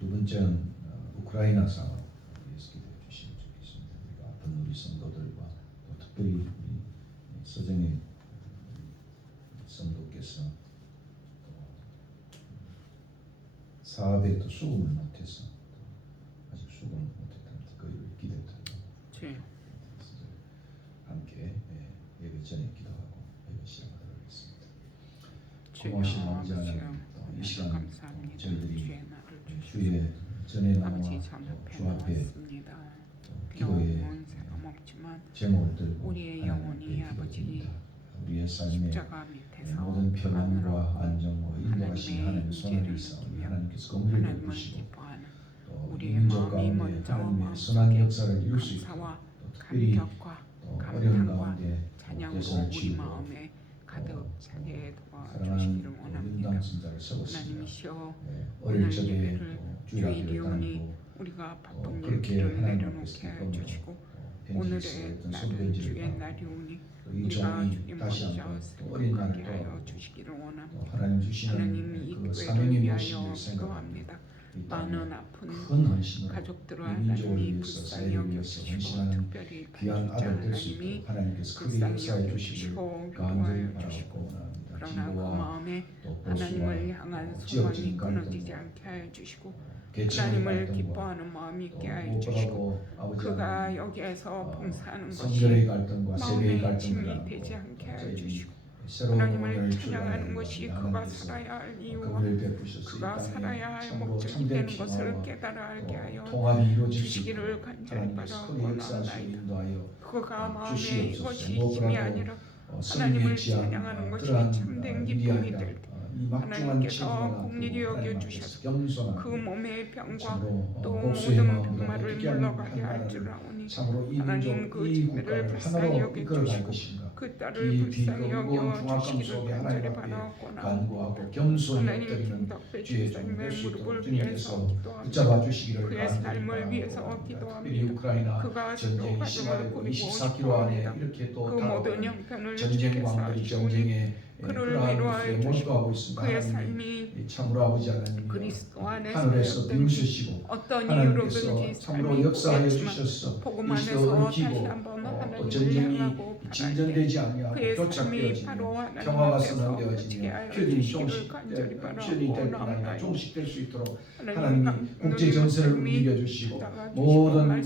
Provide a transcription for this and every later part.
두 번째는 우크라이나 상황에서 기도해 주시면 좋겠습니다. 우리가 아픈 우리 성도들과 또 특별히 우리 서정의 성도께서 사업에 또 수금을 못해서 아직 수금을 못했다는 그 기도했다고 함께 예배 전에 기도하고 예배 시작하도록 하겠습니다. 고마우신 아버지 하나님, 이 시간 저희들이 주의 전에 나와 주 앞에 기도의 제목을 들고 우리의 영혼이 아버지 우리의 삶의 모든 평안과 안정과 인도하신 하나님의 손을 있사오니 하나님께서 공의를 베푸시고 또 민족 가운데 하나님의 선한 역사를 이룰 수 있고 또 특별히 어려운 가운데 대선을 치고 사랑하는 윤당 선자를 세웠습니다. 어릴 적에 주의 앞에 가는 우리가 바쁜 그렇게 일을 하나님께서 내려놓게 해 주시고 오늘의 오늘의 날은 주의 날이오니 이 우리가 종이 주님 다시 먼저 한번 또 어린 날을 생각하게 하여 떠올리고 주시기를 원합니다. 하나님 주시는 하나님이 이 그 교회를 사명이 위하여 무엇인지를 생각합니다. 기도합니다. 많은 아픈 큰 헌신으로 가족들을 이 민족을 하나님이 위해서 불쌍히 사회를 위해서 여겨주시고 헌신하는 특별히 귀한 아들 될 수 하나님이 있도록 하나님께서 크게 불쌍히 역사해 주시길 여겨주시고 간절히 기도하여 주시고 바라고 원합니다. 그러나 그 기도와 마음에 또 하나님을 보수와 향한 지역적인 소망이 끊어지지 갈등과 않게 하여 주시고 계층의 하나님을 갈등과 기뻐하는 마음이 있게 하여 무엇보다도 주시고 아버지 그가 하나님 여기에서 봉사하는 것이 성결의 갈등과 세계의 마음의 갈등을 짐이 되지 않게 하여 주시고 새로운 하나님을 영혼을 찬양하는 것이 그가 하나님께서 살아야 할 이유와 그를 베푸셔서 그가 이 땅에 살아야 할 참으로 목적이 참된 되는 것을 평화와 깨달아 알게 하여 통합이 이루어질 수 주시기를 있도록 간절히 하나님께서 크게 바라고 역사하시고 나아나이다. 인도하여 그가 마음에 주시옵소서. 이것이 힘이 무엇보다도 아니라 성령의 하나님을 지향 찬양하는 것이 그러한 참된 일이 기쁨이 아니라 될 때 이 막중한 하나님께서 책임을 공의를 안고 하나님 여겨주셔서 앞에서 겸손하게 그 몸의 병과 참으로 또 목수의 모든 마음으로 병마를 어떻게 하는 물러가게 할 줄 나라를 아오니 참으로 이 하나님 민족 그 이 집회를 국가를 불쌍히 하나로 이끌어갈 여겨주시고 것인가 그 딸을 불쌍히 여겨주시기를 간절히 바라옵고나 간구하고 겸손히 하나님 엎드리는 김덕배 주의 집사님의 종될 수 있도록 무릎을 주님께서 위해서 기도합니다. 붙잡아 주시기를 그의 간절히 삶을 위해서 바라옵니다. 특별히 기도합니다. 우크라이나 그가 전쟁이 가족을 심화되고 꾸리고 24km 안에 싶어합니다. 이렇게 또 그 모든 다가오는 형편을 전쟁 주께서 광들이 아시오니 전쟁에 그를 그러한 위로하여 것에 주시고 몰두하고 있습니다. 그의 하나님이 삶이 참으로 아버지 하나님이여 그리스도 안에서 하늘에서 비우시고 어떤 하나님께서 이유로든지 참으로 삶이 역사하여 있겠지만 주셔서 복음 이 시대 안에서 다시 얽히고 한번 또 하나님을 전쟁이 향하고 진전되지 아니하고 그의 삶이 교착되어지며 바로 하나님 평화가 앞에서 선언되어지며 하여 표현이 주시기를 간절히 표현이 될 뿐 아니라 바라옵나이다. 종식될 수 있도록 하나님 하나님이 국제 정세를 움직여 주시고 모든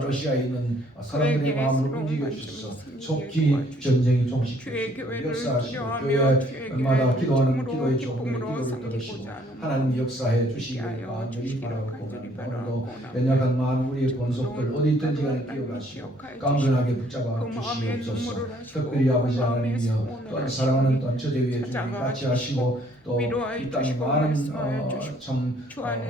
러시아에 있는 사람들의 마음을 움직여 주셔서 속히 전쟁이 종식될 수 있도록 역사하시고 교회마다 기도하는 기도의 종들의 기도를 들으시고 하나님 역사해 주시기를 간절히 바라고 원합니다. 오늘도 연약한 마음 우리의 권속들 어디 있든지 간에 끼어가시고 강건하게 붙잡아 주시옵소서. 특별히 아버지 하나님이여 또한 사랑하는 또한 저대 위에 주님이 같이 하시고 또 이 땅에 많은 참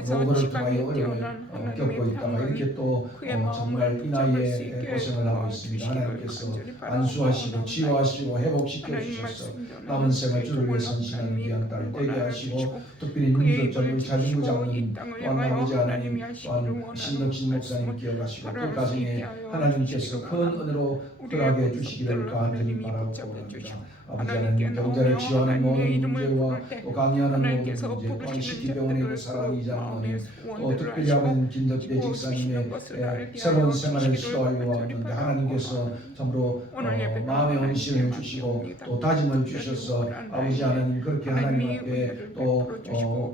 노고를 통하여 어려움을 겪고 있다가 이렇게 또 정말 이 나이에 고생을 하고 있습니다. 하나님께서 안수하시고 치유하시고 회복시켜 주셔서 남은 생을 주를 위해 선신하는 귀한 딸 되게 하시고 특별히 민족적으로 자주부 장로님 또한 아버지 하나님 또한 신덕신 목사님 기억하시고 그 가정에 하나님께서 큰 은혜로 허락해 주시기를 간절히 바라고 원합니다. 아버지 하나님 경제를 지원하는 모든 문제와 또 강의하는 모든 문제 또한 시티병원의 사랑이지 않는 또 특별히 아버지 김덕배 집사님의 새로운 생활을 시도하려 왔는데 하나님께서 참으로 마음의 헌신을 주시고 또 다짐을 주셔서 아버지 하나님 그렇게 하나님 앞에 또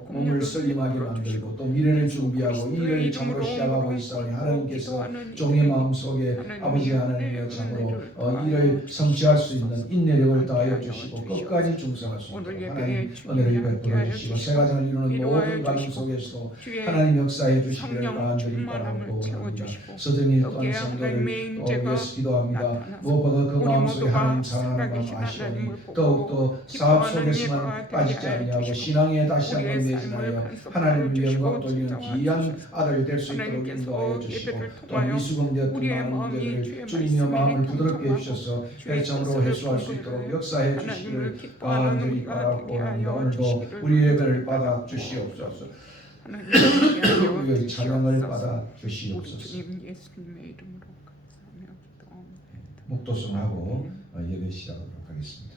몸을 슬림하게 만들고 또 미래를 준비하고 이 일을 참으로 시작하고 있사오니 하나님께서 종의 마음속에 아버지 하나님의 참으로 일을 성취할 수 있는 인내력을 다하여 주시고 끝까지 충성할 수 있도록 하나님 은혜를 베풀어 주시고 새 가정을 이루는 모든 가정 속에서 하나님 역사해 주시기를 간절히 바라고 원합니다. 서정이 또한 성도를 위해서 기도합니다. 무엇보다 그 마음속에 하나님 사랑하는 마음 아시오니 더욱더 사업 속에서만 빠지지 아니하고 신앙에 다시 한번 매진하여 하나님을 영광 돌리는 귀한 아들 될 수 있도록 인도하여 주시고 또 미수금되었던 많은 문제들을 주님의 마음을 부드럽게 해주셔서 결정으로 해소할 수 있도록 역사해 주시기를 간절히 바라고 합니다. 오늘도 우리 예배를 받아 주시옵소서. 우리의 찬양을 받아 주시옵소서. 묵도성하고 예배 시작하도록 하겠습니다.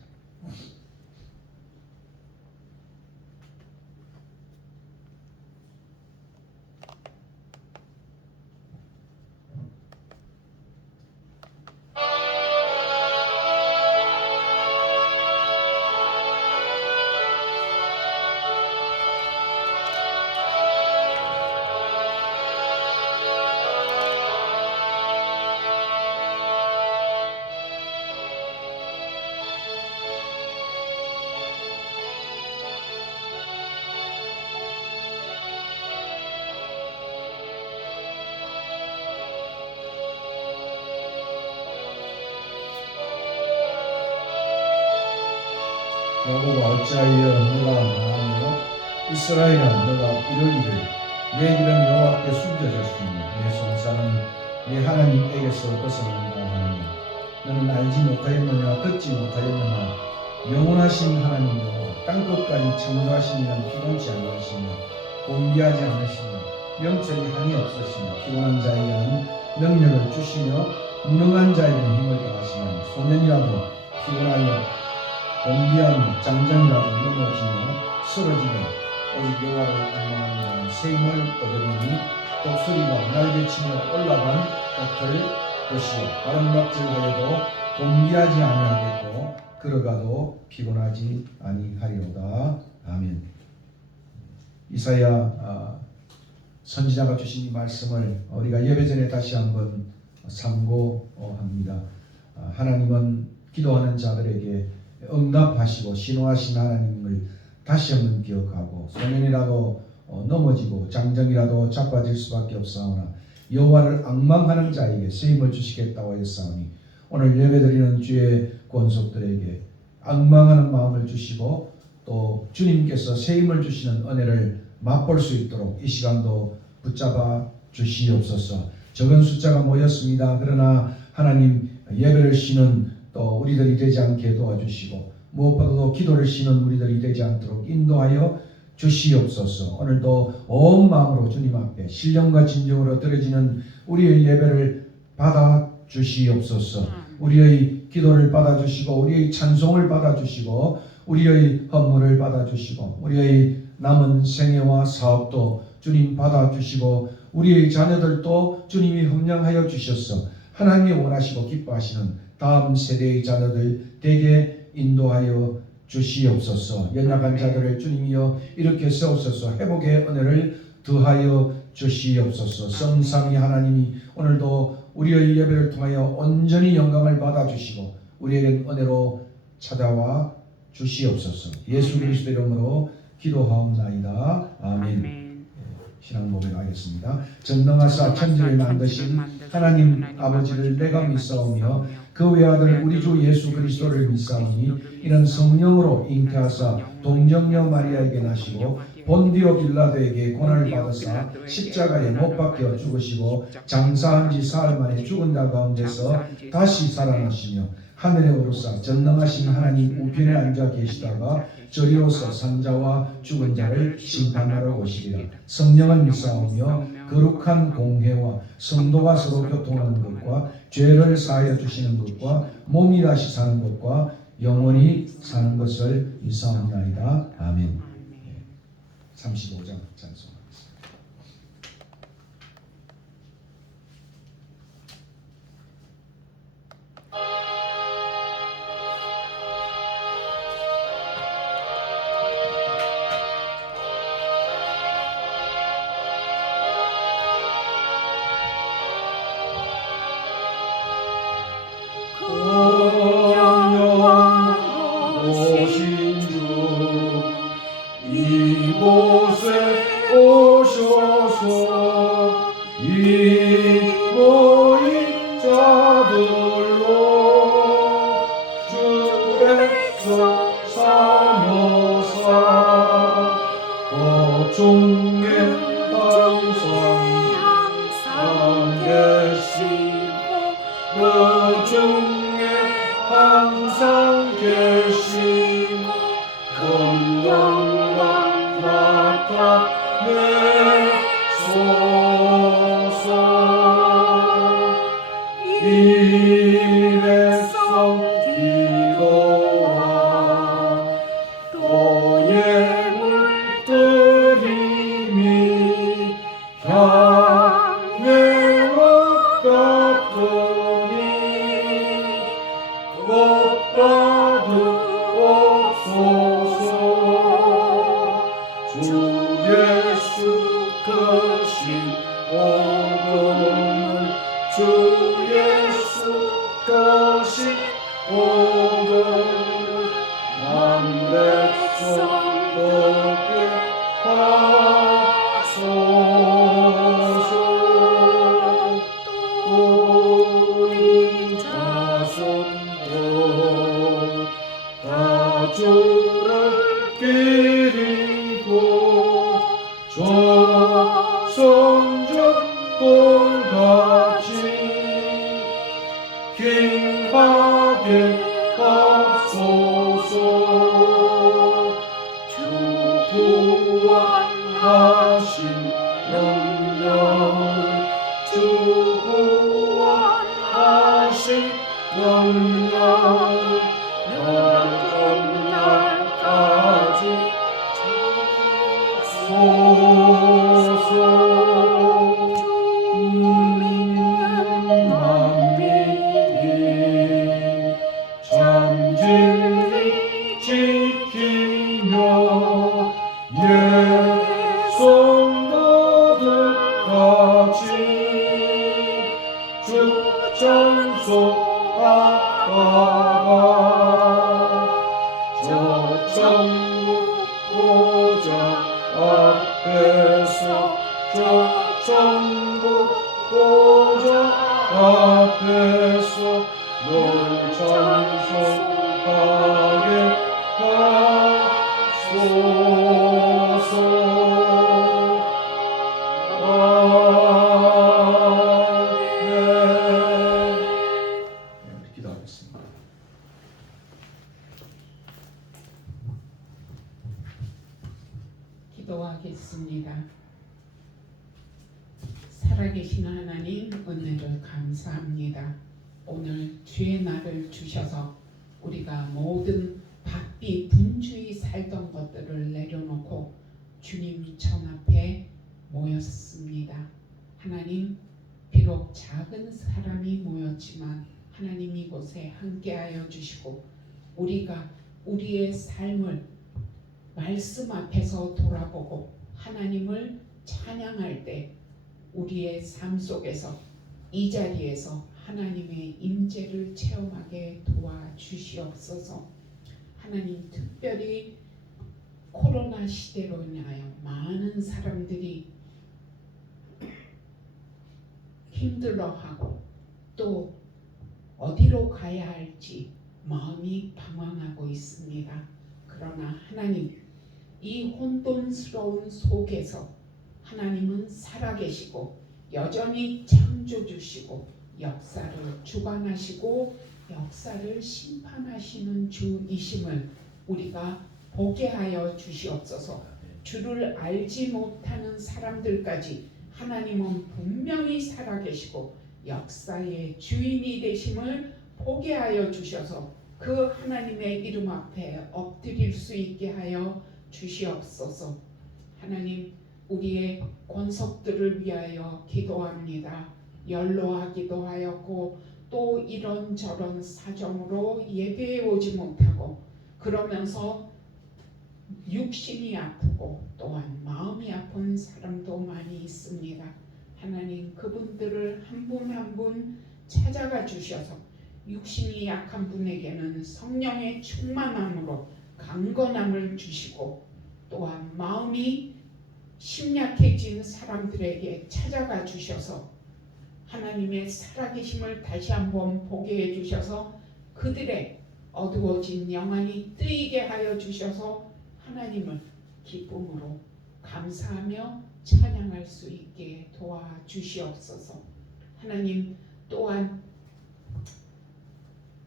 야곱아 어찌하여 너가 망하며 이스라엘아 너가 이러기를 내 길은 여호와께 숨겨졌으니 내 송사는 내 하나님에게서 벗어난다 하느니 너는 알지 못하였느냐 듣지 못하였느냐 영원하신 하나님 여호와 땅끝까지 창조하신 이는 피곤치 않으시며 곤비하지 않으시며 명철이 한이 없으시며 피곤한 자에게는 능력을 주시며 무능한 자에게는 힘을 더하시며 소년이라도 피곤하여 곤비하며 장정이라도 넘어지며 쓰러지며 오직 여호와를 악망하는 자는 새 힘을 얻으리니 독수리가 날개치며 올라간 같을 것이요 바람막질하여도 곤비하지 아니하겠고 걸어가도 피곤하지 아니하리로다. 아멘. 이사야 선지자가 주신 이 말씀을 우리가 예배 전에 다시 한번 참고합니다. 하나님은 기도하는 자들에게 응답하시고 신호하신 하나님을 다시 한번 기억하고 소년이라도 넘어지고 장정이라도 자빠질 수밖에 없사오나 여호와를 앙망하는 자에게 새 힘을 주시겠다고 하였사오니 오늘 예배드리는 주의 권속들에게 앙망하는 마음을 주시고 또 주님께서 새 힘을 주시는 은혜를 맛볼 수 있도록 이 시간도 붙잡아 주시옵소서. 적은 숫자가 모였습니다. 그러나 하나님 예배를 쉬는 또 우리들이 되지 않게 도와주시고 무엇보다도 기도를 쉬는 우리들이 되지 않도록 인도하여 주시옵소서. 오늘도 온 마음으로 주님 앞에 신령과 진정으로 드려지는 우리의 예배를 받아 주시옵소서. 우리의 기도를 받아 주시고 우리의 찬송을 받아 주시고 우리의 헌물을 받아 주시고 우리의 남은 생애와 사업도 주님 받아 주시고 우리의 자녀들도 주님이 협량하여 주셔서 하나님이 원하시고 기뻐하시는 다음 세대의 자녀들 되게 인도하여 주시옵소서. 연약한 자들을 주님이여 이렇게 세우소서. 회복의 은혜를 더하여 주시옵소서. 성삼위 하나님이 오늘도 우리의 예배를 통하여 온전히 영광을 받아 주시고 우리에겐 은혜로 찾아와 주시옵소서. 예수 그리스도 이름으로 기도하옵나이다. 아멘. 신앙 고백하겠습니다. 전능하사 천지를 만드신 하나님 아버지를 내가 믿사오며 그 외아들 우리 주 예수 그리스도를 믿사오니 이는 성령으로 잉태하사 동정녀 마리아에게 나시고 본디오 빌라도에게 고난을 받으사 십자가에 못 박혀 죽으시고 장사한 지 사흘 만에 죽은 자 가운데서 다시 살아나시며 하늘에 오르사 전능하신 하나님 우편에 앉아 계시다가 저리로서 산자와 죽은 자를 심판하러 오시리라. 성령을 믿사오며 거룩한 공회와 성도가 서로 교통하는 것과 죄를 사하여 주시는 것과 몸이 다시 사는 것과 영원히 사는 것을 믿사옵나이다. 아멘. 35장 찬송. 이곳에 오셔서 이 모인 자들로 주 백성 삼어사 고중에 항상 계시고 고중에 항상 계시고 영광 나타내소서. 이 백성 기도와 또 예물 드림이 향내와 같으니 곧 받으옵소서. 주 예수 크신 복음을 주 예수 크신 복음을 만 백성 듣게 하소서. 우리 자손도 다 주 조성전골같이 귀하게 하소서. 주 구원하신 영광, 주 구원하신 영광, 날까지 주소서. 만민이 참진리 지키며 성도들같이 주 찬송하다가 저 천국 보좌 앞에서, 저 천국 보좌 앞에서 널 찬송하게 하소서. 기도하겠습니다. 기도하겠습니다. 살아계신 하나님, 은혜를 감사합니다. 오늘 주의 날을 주셔서 우리가 모든 바삐 분주히 살던 것들을 내려놓고 주님 전 앞에 모였습니다. 하나님, 비록 작은 사람이 모였지만 하나님 이곳에 함께하여 주시고 우리가 우리의 삶을 말씀 앞에서 돌아보고 하나님을 찬양할 때 우리의 삶 속에서 이 자리에서 하나님의 임재를 체험하게 도와주시옵소서. 하나님, 특별히 코로나 시대로 인하여 많은 사람들이 힘들어하고 또 어디로 가야 할지 마음이 방황하고 있습니다. 그러나 하나님, 이 혼돈스러운 속에서 하나님은 살아계시고 여전히 창조주시고 역사를 주관하시고 역사를 심판하시는 주이심을 우리가 보게 하여 주시옵소서. 주를 알지 못하는 사람들까지 하나님은 분명히 살아계시고 역사의 주인이 되심을 보게 하여 주셔서 그 하나님의 이름 앞에 엎드릴 수 있게 하여 주시옵소서. 하나님, 우리의 권속들을 위하여 기도합니다. 연로하기도 하였고 또 이런저런 사정으로 예배에 오지 못하고 그러면서 육신이 아프고 또한 마음이 아픈 사람도 많이 있습니다. 하나님, 그분들을 한 분 한 분 찾아가 주셔서 육신이 약한 분에게는 성령의 충만함으로 강건함을 주시고 또한 마음이 심약해진 사람들에게 찾아가 주셔서 하나님의 살아계심을 다시 한번 보게 해주셔서 그들의 어두워진 영안이 뜨이게 하여 주셔서 하나님을 기쁨으로 감사하며 찬양할 수 있게 도와주시옵소서. 하나님, 또한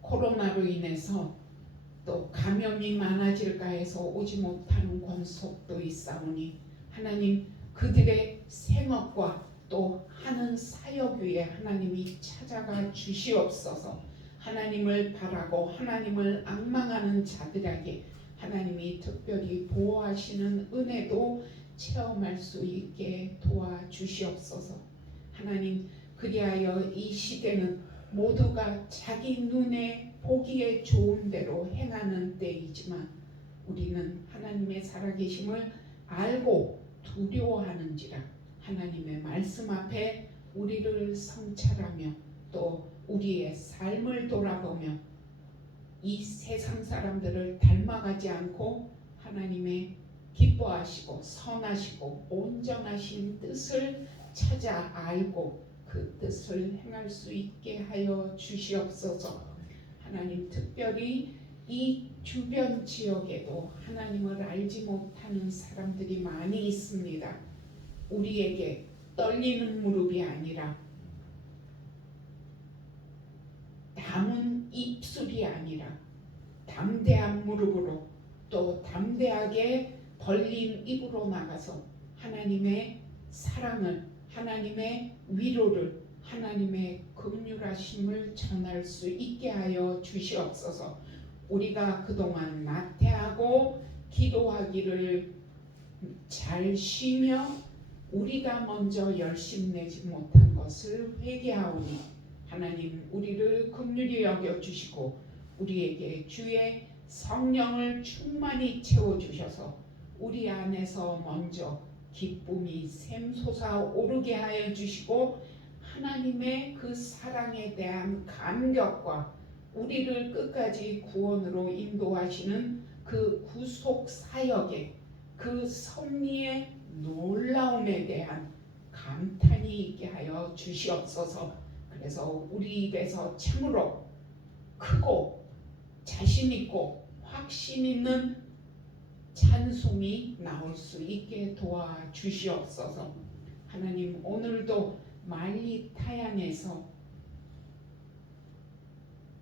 코로나로 인해서 또 감염이 많아질까 해서 오지 못하는 권속도 있사오니 하나님, 그들의 생업과 또 하는 사역 위에 하나님이 찾아가 주시옵소서. 하나님을 바라고 하나님을 앙망하는 자들에게 하나님이 특별히 보호하시는 은혜도 체험할 수 있게 도와주시옵소서. 하나님, 그리하여 이 시대는 모두가 자기 눈에 보기에 좋은 대로 행하는 때이지만 우리는 하나님의 살아계심을 알고 두려워하는지라 하나님의 말씀 앞에 우리를 성찰하며 또 우리의 삶을 돌아보며 이 세상 사람들을 닮아가지 않고 하나님의 기뻐하시고 선하시고 온전하신 뜻을 찾아 알고 그 뜻을 행할 수 있게 하여 주시옵소서. 하나님, 특별히 이 주변 지역에도 하나님을 알지 못하는 사람들이 많이 있습니다. 우리에게 떨리는 무릎이 아니라 담은 입술이 아니라 담대한 무릎으로 또 담대하게 벌린 입으로 나가서 하나님의 사랑을, 하나님의 위로를, 하나님의 긍휼하심을 전할 수 있게 하여 주시옵소서. 우리가 그동안 나태하고 기도하기를 잘 쉬며 우리가 먼저 열심내지 못한 것을 회개하오니 하나님 우리를 긍휼히 여겨 주시고 우리에게 주의 성령을 충만히 채워 주셔서 우리 안에서 먼저 기쁨이 샘솟아 오르게 하여 주시고 하나님의 그 사랑에 대한 감격과 우리를 끝까지 구원으로 인도하시는 그 구속 사역의 그 섭리의 놀라움에 대한 감탄이 있게 하여 주시옵소서. 그래서 우리 입에서 참으로 크고 자신 있고 확신 있는 찬송이 나올 수 있게 도와 주시옵소서. 하나님 오늘도 말리 타양에서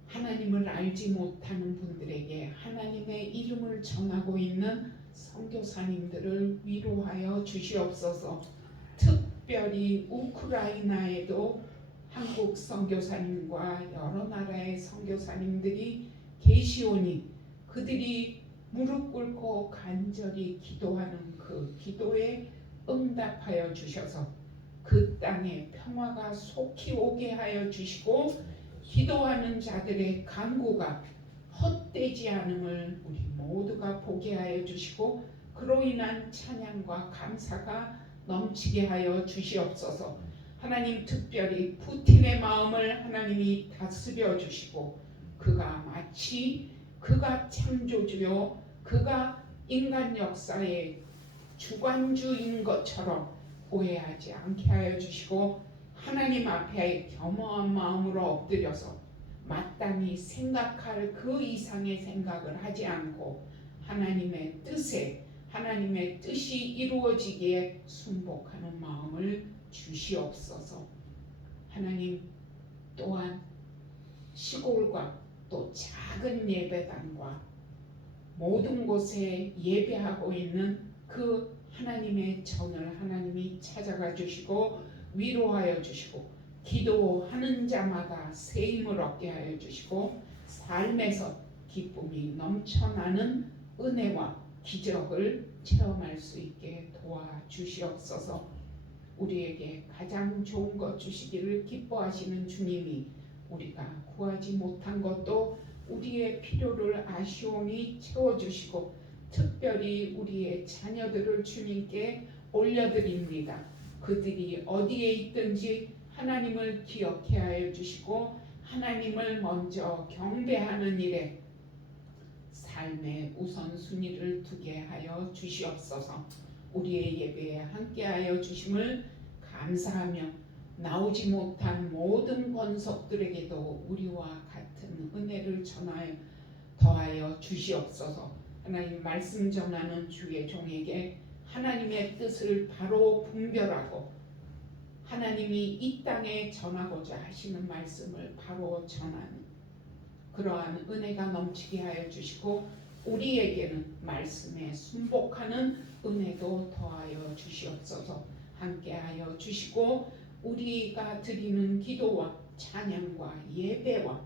하나님을 알지 못하는 분들에게 하나님의 이름을 전하고 있는 선교사님들을 위로하여 주시옵소서. 특별히 우크라이나에도 한국 선교사님과 여러 나라의 선교사님들이 계시오니 그들이 무릎 꿇고 간절히 기도하는 그 기도에 응답하여 주셔서 그 땅에 평화가 속히 오게 하여 주시고 기도하는 자들의 간구가 헛되지 않음을 우리 모두가 보게 하여 주시고 그로 인한 찬양과 감사가 넘치게 하여 주시옵소서. 하나님 특별히 푸틴의 마음을 하나님이 다스려 주시고 그가 마치 그가 창조주요 그가 인간 역사의 주관주인 것처럼 오해하지 않게 하여 주시고 하나님 앞에 겸허한 마음으로 엎드려서 마땅히 생각할 그 이상의 생각을 하지 않고 하나님의 뜻에 하나님의 뜻이 이루어지기에 순복하는 마음을 주시옵소서. 하나님 또한 시골과 또 작은 예배당과 모든 곳에 예배하고 있는 그 하나님의 전을 하나님이 찾아가 주시고 위로하여 주시고 기도하는 자마다 새 힘을 얻게 하여 주시고 삶에서 기쁨이 넘쳐나는 은혜와 기적을 체험할 수 있게 도와주시옵소서. 우리에게 가장 좋은 것 주시기를 기뻐하시는 주님이 우리가 구하지 못한 것도 우리의 필요를 아시오니 채워주시고 특별히 우리의 자녀들을 주님께 올려드립니다. 그들이 어디에 있든지 하나님을 기억해 하여 주시고 하나님을 먼저 경배하는 일에 삶의 우선순위를 두게 하여 주시옵소서. 우리의 예배에 함께하여 주심을 감사하며 나오지 못한 모든 권속들에게도 우리와 같은 은혜를 전하여 더하여 주시옵소서. 하나님 말씀 전하는 주의 종에게 하나님의 뜻을 바로 분별하고 하나님이 이 땅에 전하고자 하시는 말씀을 바로 전하는 그러한 은혜가 넘치게 하여 주시고 우리에게는 말씀에 순복하는 은혜도 더하여 주시옵소서. 함께하여 주시고 우리가 드리는 기도와 찬양과 예배와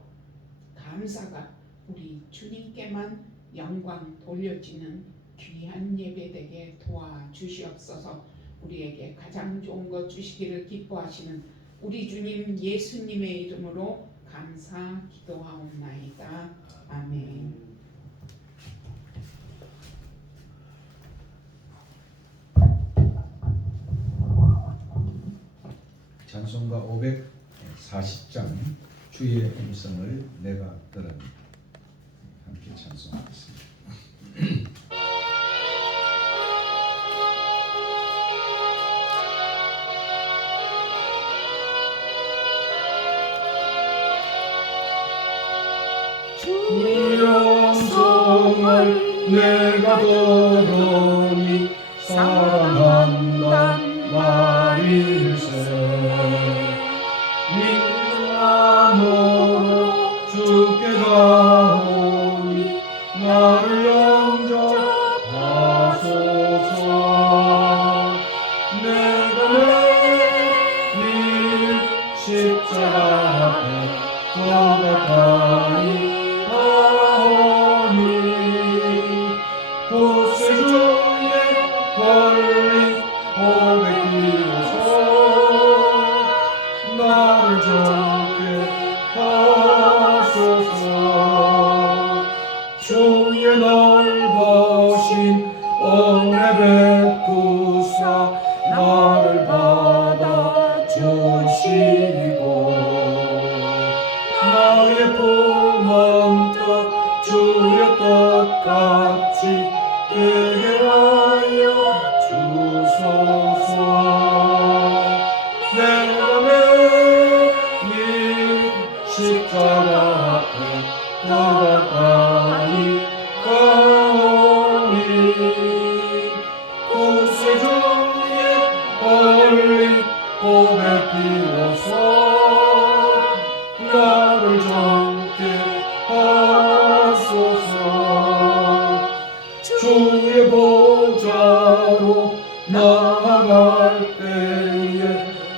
감사가 우리 주님께만 영광 돌려지는 귀한 예배되게 도와주시옵소서. 우리에게 가장 좋은 것 주시기를 기뻐하시는 우리 주님 예수님의 이름으로 감사 기도하옵나이다. 아멘. 찬송가 540장 주의 음성을 내가 들으니 함께 찬송하겠습니다. 주의 음성을 내가 들으니 사랑한단 말 내가 매일 십자가 앞에 더 가까이 가오니 구세주의 권리 고백 비로소 나를 정케 하소서. 주의 넓으신 은혜 베푸사 나를 받아 주시고 나의 품은 뜻 주의 뜻같이 되게 하여 주소서. 내가 매일 십자가 앞에 더 가까이 가오니 구세주의 권리 고백 비로소 나를 정케 하소서. 주의 보좌로 나아갈 때에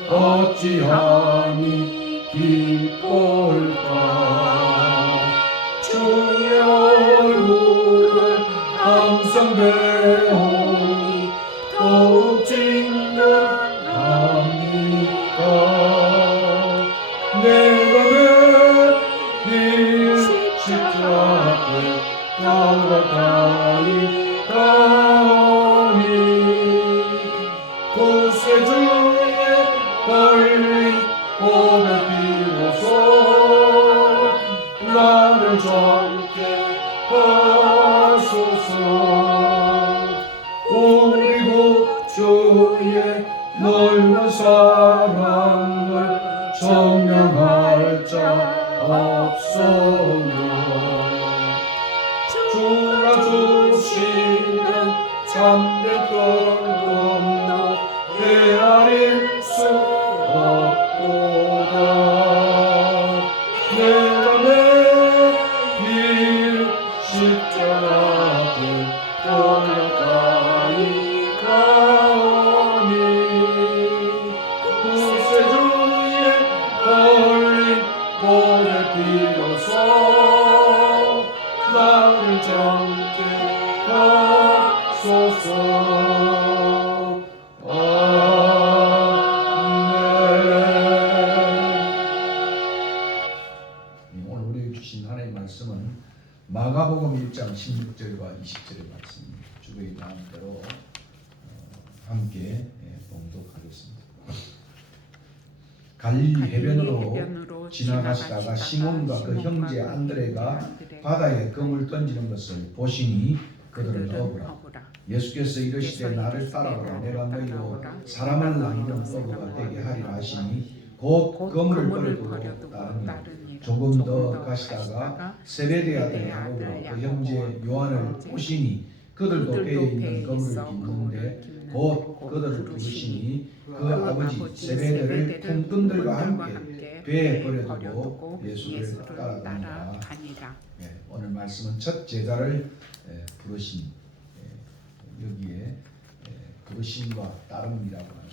어찌하니 기쁠까. 주의 얼굴을 항상 배우니 더욱 진정합니까. 내가 매일 십자가 앞에 더 가까이 가오니 구세주의 권리 고백 비로소 나를 정케 하소서. 우리 구주의 넓은 사랑을 정령할 자 없어요. 주가 주시는 참된 것도 헤아릴 수 없도다. 내가 매일 십자가 앞에 더 가까이 가오니 구세주의 권리 고백 비로소 나를 정케 하소서. 아멘. 오늘 우리에게 주신 하나님의 말씀은 마가복음 1장 16절과 20절의 말씀입니다. 주의 마음대로 함께 봉독하겠습니다. 갈릴리 해변으로 지나가시다가 시몬과 그 형제 안드레가 바다에 금을 던지는 것을 보시니 그들은 어부라. 예수께서 이르시되 나를 따라오라. 내가 너희로 사람을 남기는 어부가 되게 하리라 하시니 곧 그물을 버려두고 따르니라. 조금 더 가시다가 세베대 아들 야고보와 그 형제 요한을 보시니 그들도 배에 있는 그물을 깁는데 곧 그들을 부르시니 그 아버지 세베대를 품꾼들과 함께 배에 버려두고 예수를 따라다니라. 오늘 말씀은 첫 제자를 부르신 여기에 부르심과 따름이라고 하는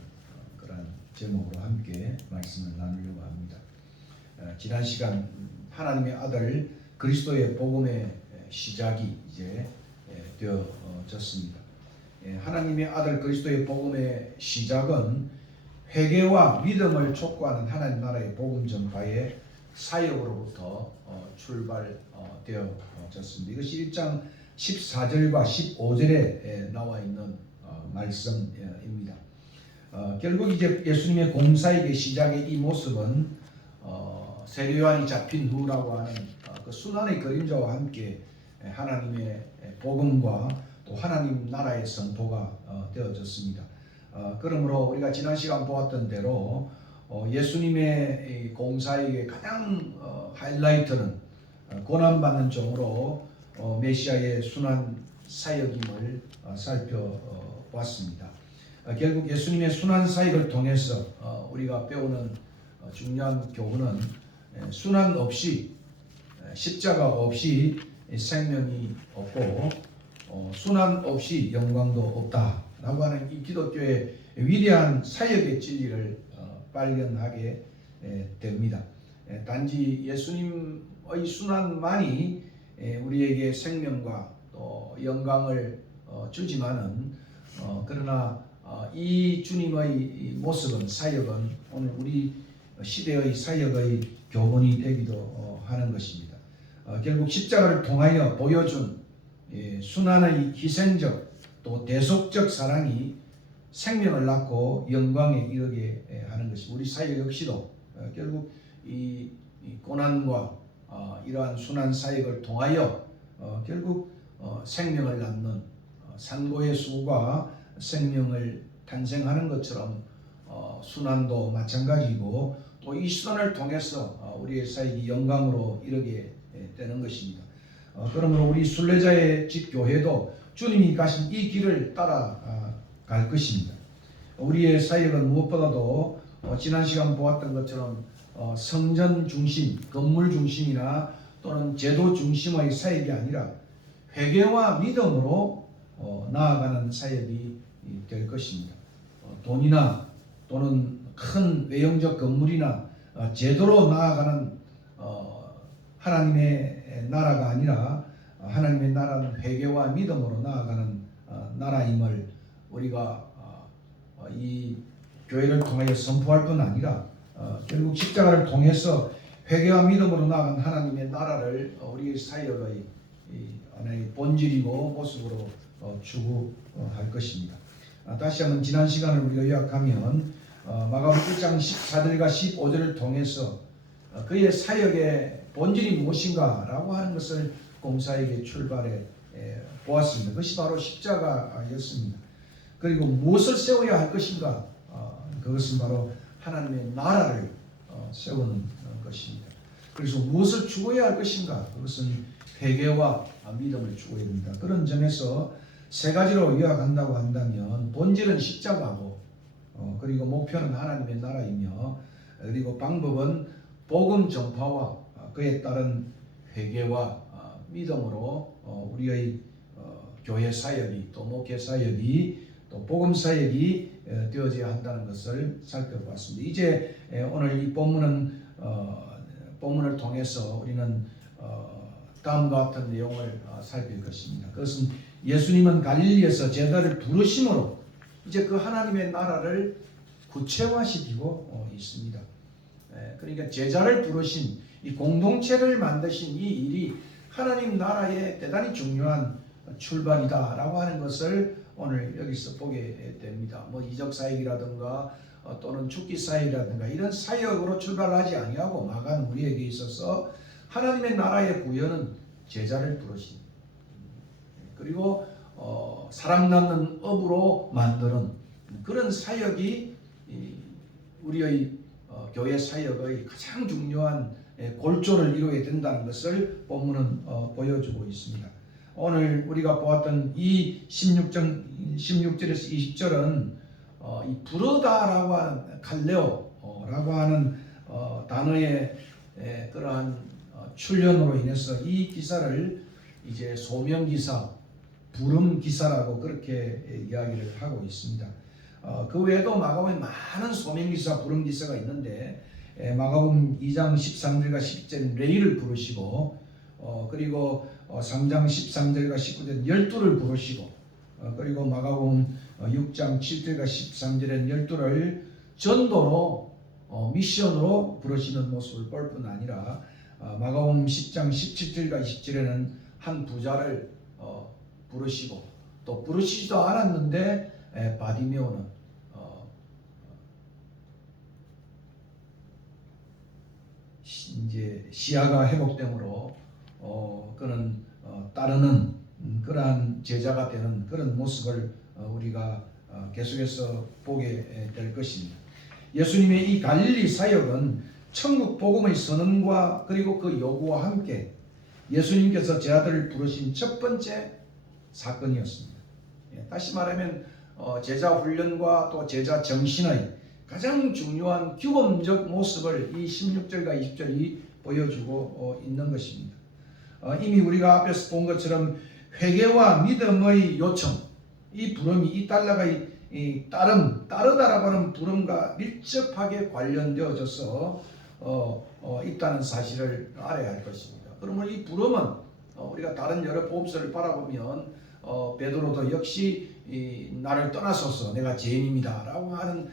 그런 제목으로 함께 말씀을 나누려고 합니다. 지난 시간 하나님의 아들 그리스도의 복음의 시작이 이제 되어졌습니다. 하나님의 아들 그리스도의 복음의 시작은 회개와 믿음을 촉구하는 하나님 나라의 복음 전파의 사역으로부터 출발되어졌습니다. 이것이 1장 14절과 15절에 나와 있는 말씀입니다. 결국 이제 예수님의 공사의 시작의 이 모습은 세례요한이 잡힌 후라고 하는 그 순환의 그림자와 함께 하나님의 복음과 또 하나님 나라의 선포가 되어졌습니다. 그러므로 우리가 지난 시간 보았던 대로 예수님의 공사의 가장 하이라이트는 고난받는 종으로 메시아의 순환 사역임을 살펴보았습니다. 결국 예수님의 순환 사역을 통해서 우리가 배우는 중요한 교훈은 순환 없이 십자가 없이 생명이 없고 순환 없이 영광도 없다라고 하는 이 기독교의 위대한 사역의 진리를 발견하게 됩니다. 단지 예수님의 순환만이 우리에게 생명과 또 영광을 주지만은 그러나 이 주님의 모습은 사역은 오늘 우리 시대의 사역의 교훈이 되기도 하는 것입니다. 결국 십자가를 통하여 보여준 순환의 희생적 또 대속적 사랑이 생명을 낳고 영광에 이르게 하는 것입니다. 우리 사역 역시도 결국 이 고난과 이러한 순환 사역을 통하여 결국 생명을 낳는 산고의 수가 생명을 탄생하는 것처럼 순환도 마찬가지고 또 이 순환을 통해서 우리의 사역이 영광으로 이르게 되는 것입니다. 그러므로 우리 순례자의 집 교회도 주님이 가신 이 길을 따라갈 것입니다. 우리의 사역은 무엇보다도 지난 시간 보았던 것처럼 성전 중심, 건물 중심이나 또는 제도 중심의 사역이 아니라 회개와 믿음으로 나아가는 사역이 될 것입니다. 돈이나 또는 큰 외형적 건물이나 제도로 나아가는 하나님의 나라가 아니라 하나님의 나라는 회개와 믿음으로 나아가는 나라임을 우리가 이 교회를 통하여 선포할 뿐 아니라 결국 십자가를 통해서 회개와 믿음으로 나아간 하나님의 나라를 우리의 사역의 하나의 본질이고 모습으로 추구할 것입니다. 다시 한번 지난 시간을 우리가 요약하면 마가복음 1장 14절과 15절을 통해서 그의 사역의 본질이 무엇인가 라고 하는 것을 공사에게 출발해 보았습니다. 그것이 바로 십자가였습니다. 그리고 무엇을 세워야 할 것인가? 그것은 바로 하나님의 나라를 세우는 것입니다. 그래서 무엇을 추구해야 할 것인가? 그것은 회개와 믿음을 추구해야 됩니다. 그런 점에서 세 가지로 요약한다고 한다면 본질은 십자가고 그리고 목표는 하나님의 나라이며 그리고 방법은 복음 전파와 그에 따른 회개와 믿음으로 우리의 교회 사역이 또 목회 사역이 또 복음 사역이 되어져야 한다는 것을 살펴보았습니다. 이제 오늘 이 본문을 통해서 우리는 다음과 같은 내용을 살필 것입니다. 그것은 예수님은 갈릴리에서 제자를 부르심으로 이제 그 하나님의 나라를 구체화시키고 있습니다. 그러니까 제자를 부르신 이 공동체를 만드신 이 일이 하나님 나라의 대단히 중요한 출발이다라고 하는 것을 오늘 여기서 보게 됩니다. 뭐 이적 사역이라든가 또는 죽기 사역이라든가 이런 사역으로 출발하지 아니하고 마가는 우리에게 있어서 하나님의 나라의 구현은 제자를 부르신 그리고 사람 낳는 업으로 만드는 그런 사역이 우리의 교회 사역의 가장 중요한 골조를 이루어야 된다는 것을 본문은 보여주고 있습니다. 오늘 우리가 보았던 이 16절에서 20절은 이 부르다라고 하는 칼레오라고 하는 단어의 그러한 출현으로 인해서 이 기사를 이제 소명기사, 부름기사라고 그렇게 이야기를 하고 있습니다. 그 외에도 마가복음에 많은 소명기사, 부름기사가 있는데 마가복음 2장 13절과 10절은 레위를 부르시고 그리고 3장 13절과 19절은 12를 부르시고 그리고 마가복음 6장 7절과 13절은 12를 전도로 미션으로 부르시는 모습을 볼 뿐 아니라 마가복음 10장 17절과 20절에는 한 부자를 부르시고 또 부르시지도 않았는데 바디메오는 이제 시야가 회복됨으로 그는 따르는 그러한 제자가 되는 그런 모습을 우리가 계속해서 보게 될 것입니다. 예수님의 이 갈릴리 사역은 천국 복음의 선언과 그리고 그 요구와 함께 예수님께서 제자들을 부르신 첫 번째 사건이었습니다. 다시 말하면 제자 훈련과 또 제자 정신의 가장 중요한 규범적 모습을 이 16절과 20절이 보여주고 있는 것입니다. 이미 우리가 앞에서 본 것처럼 회개와 믿음의 요청, 이 부름이 이 달라가 이 따르다라고 하는 부름과 밀접하게 관련되어져서 있다는 사실을 알아야 할 것입니다. 그러면 이 부름은 우리가 다른 여러 복음서를 바라보면 베드로도 역시 나를 떠나소서 내가 죄인입니다라고 하는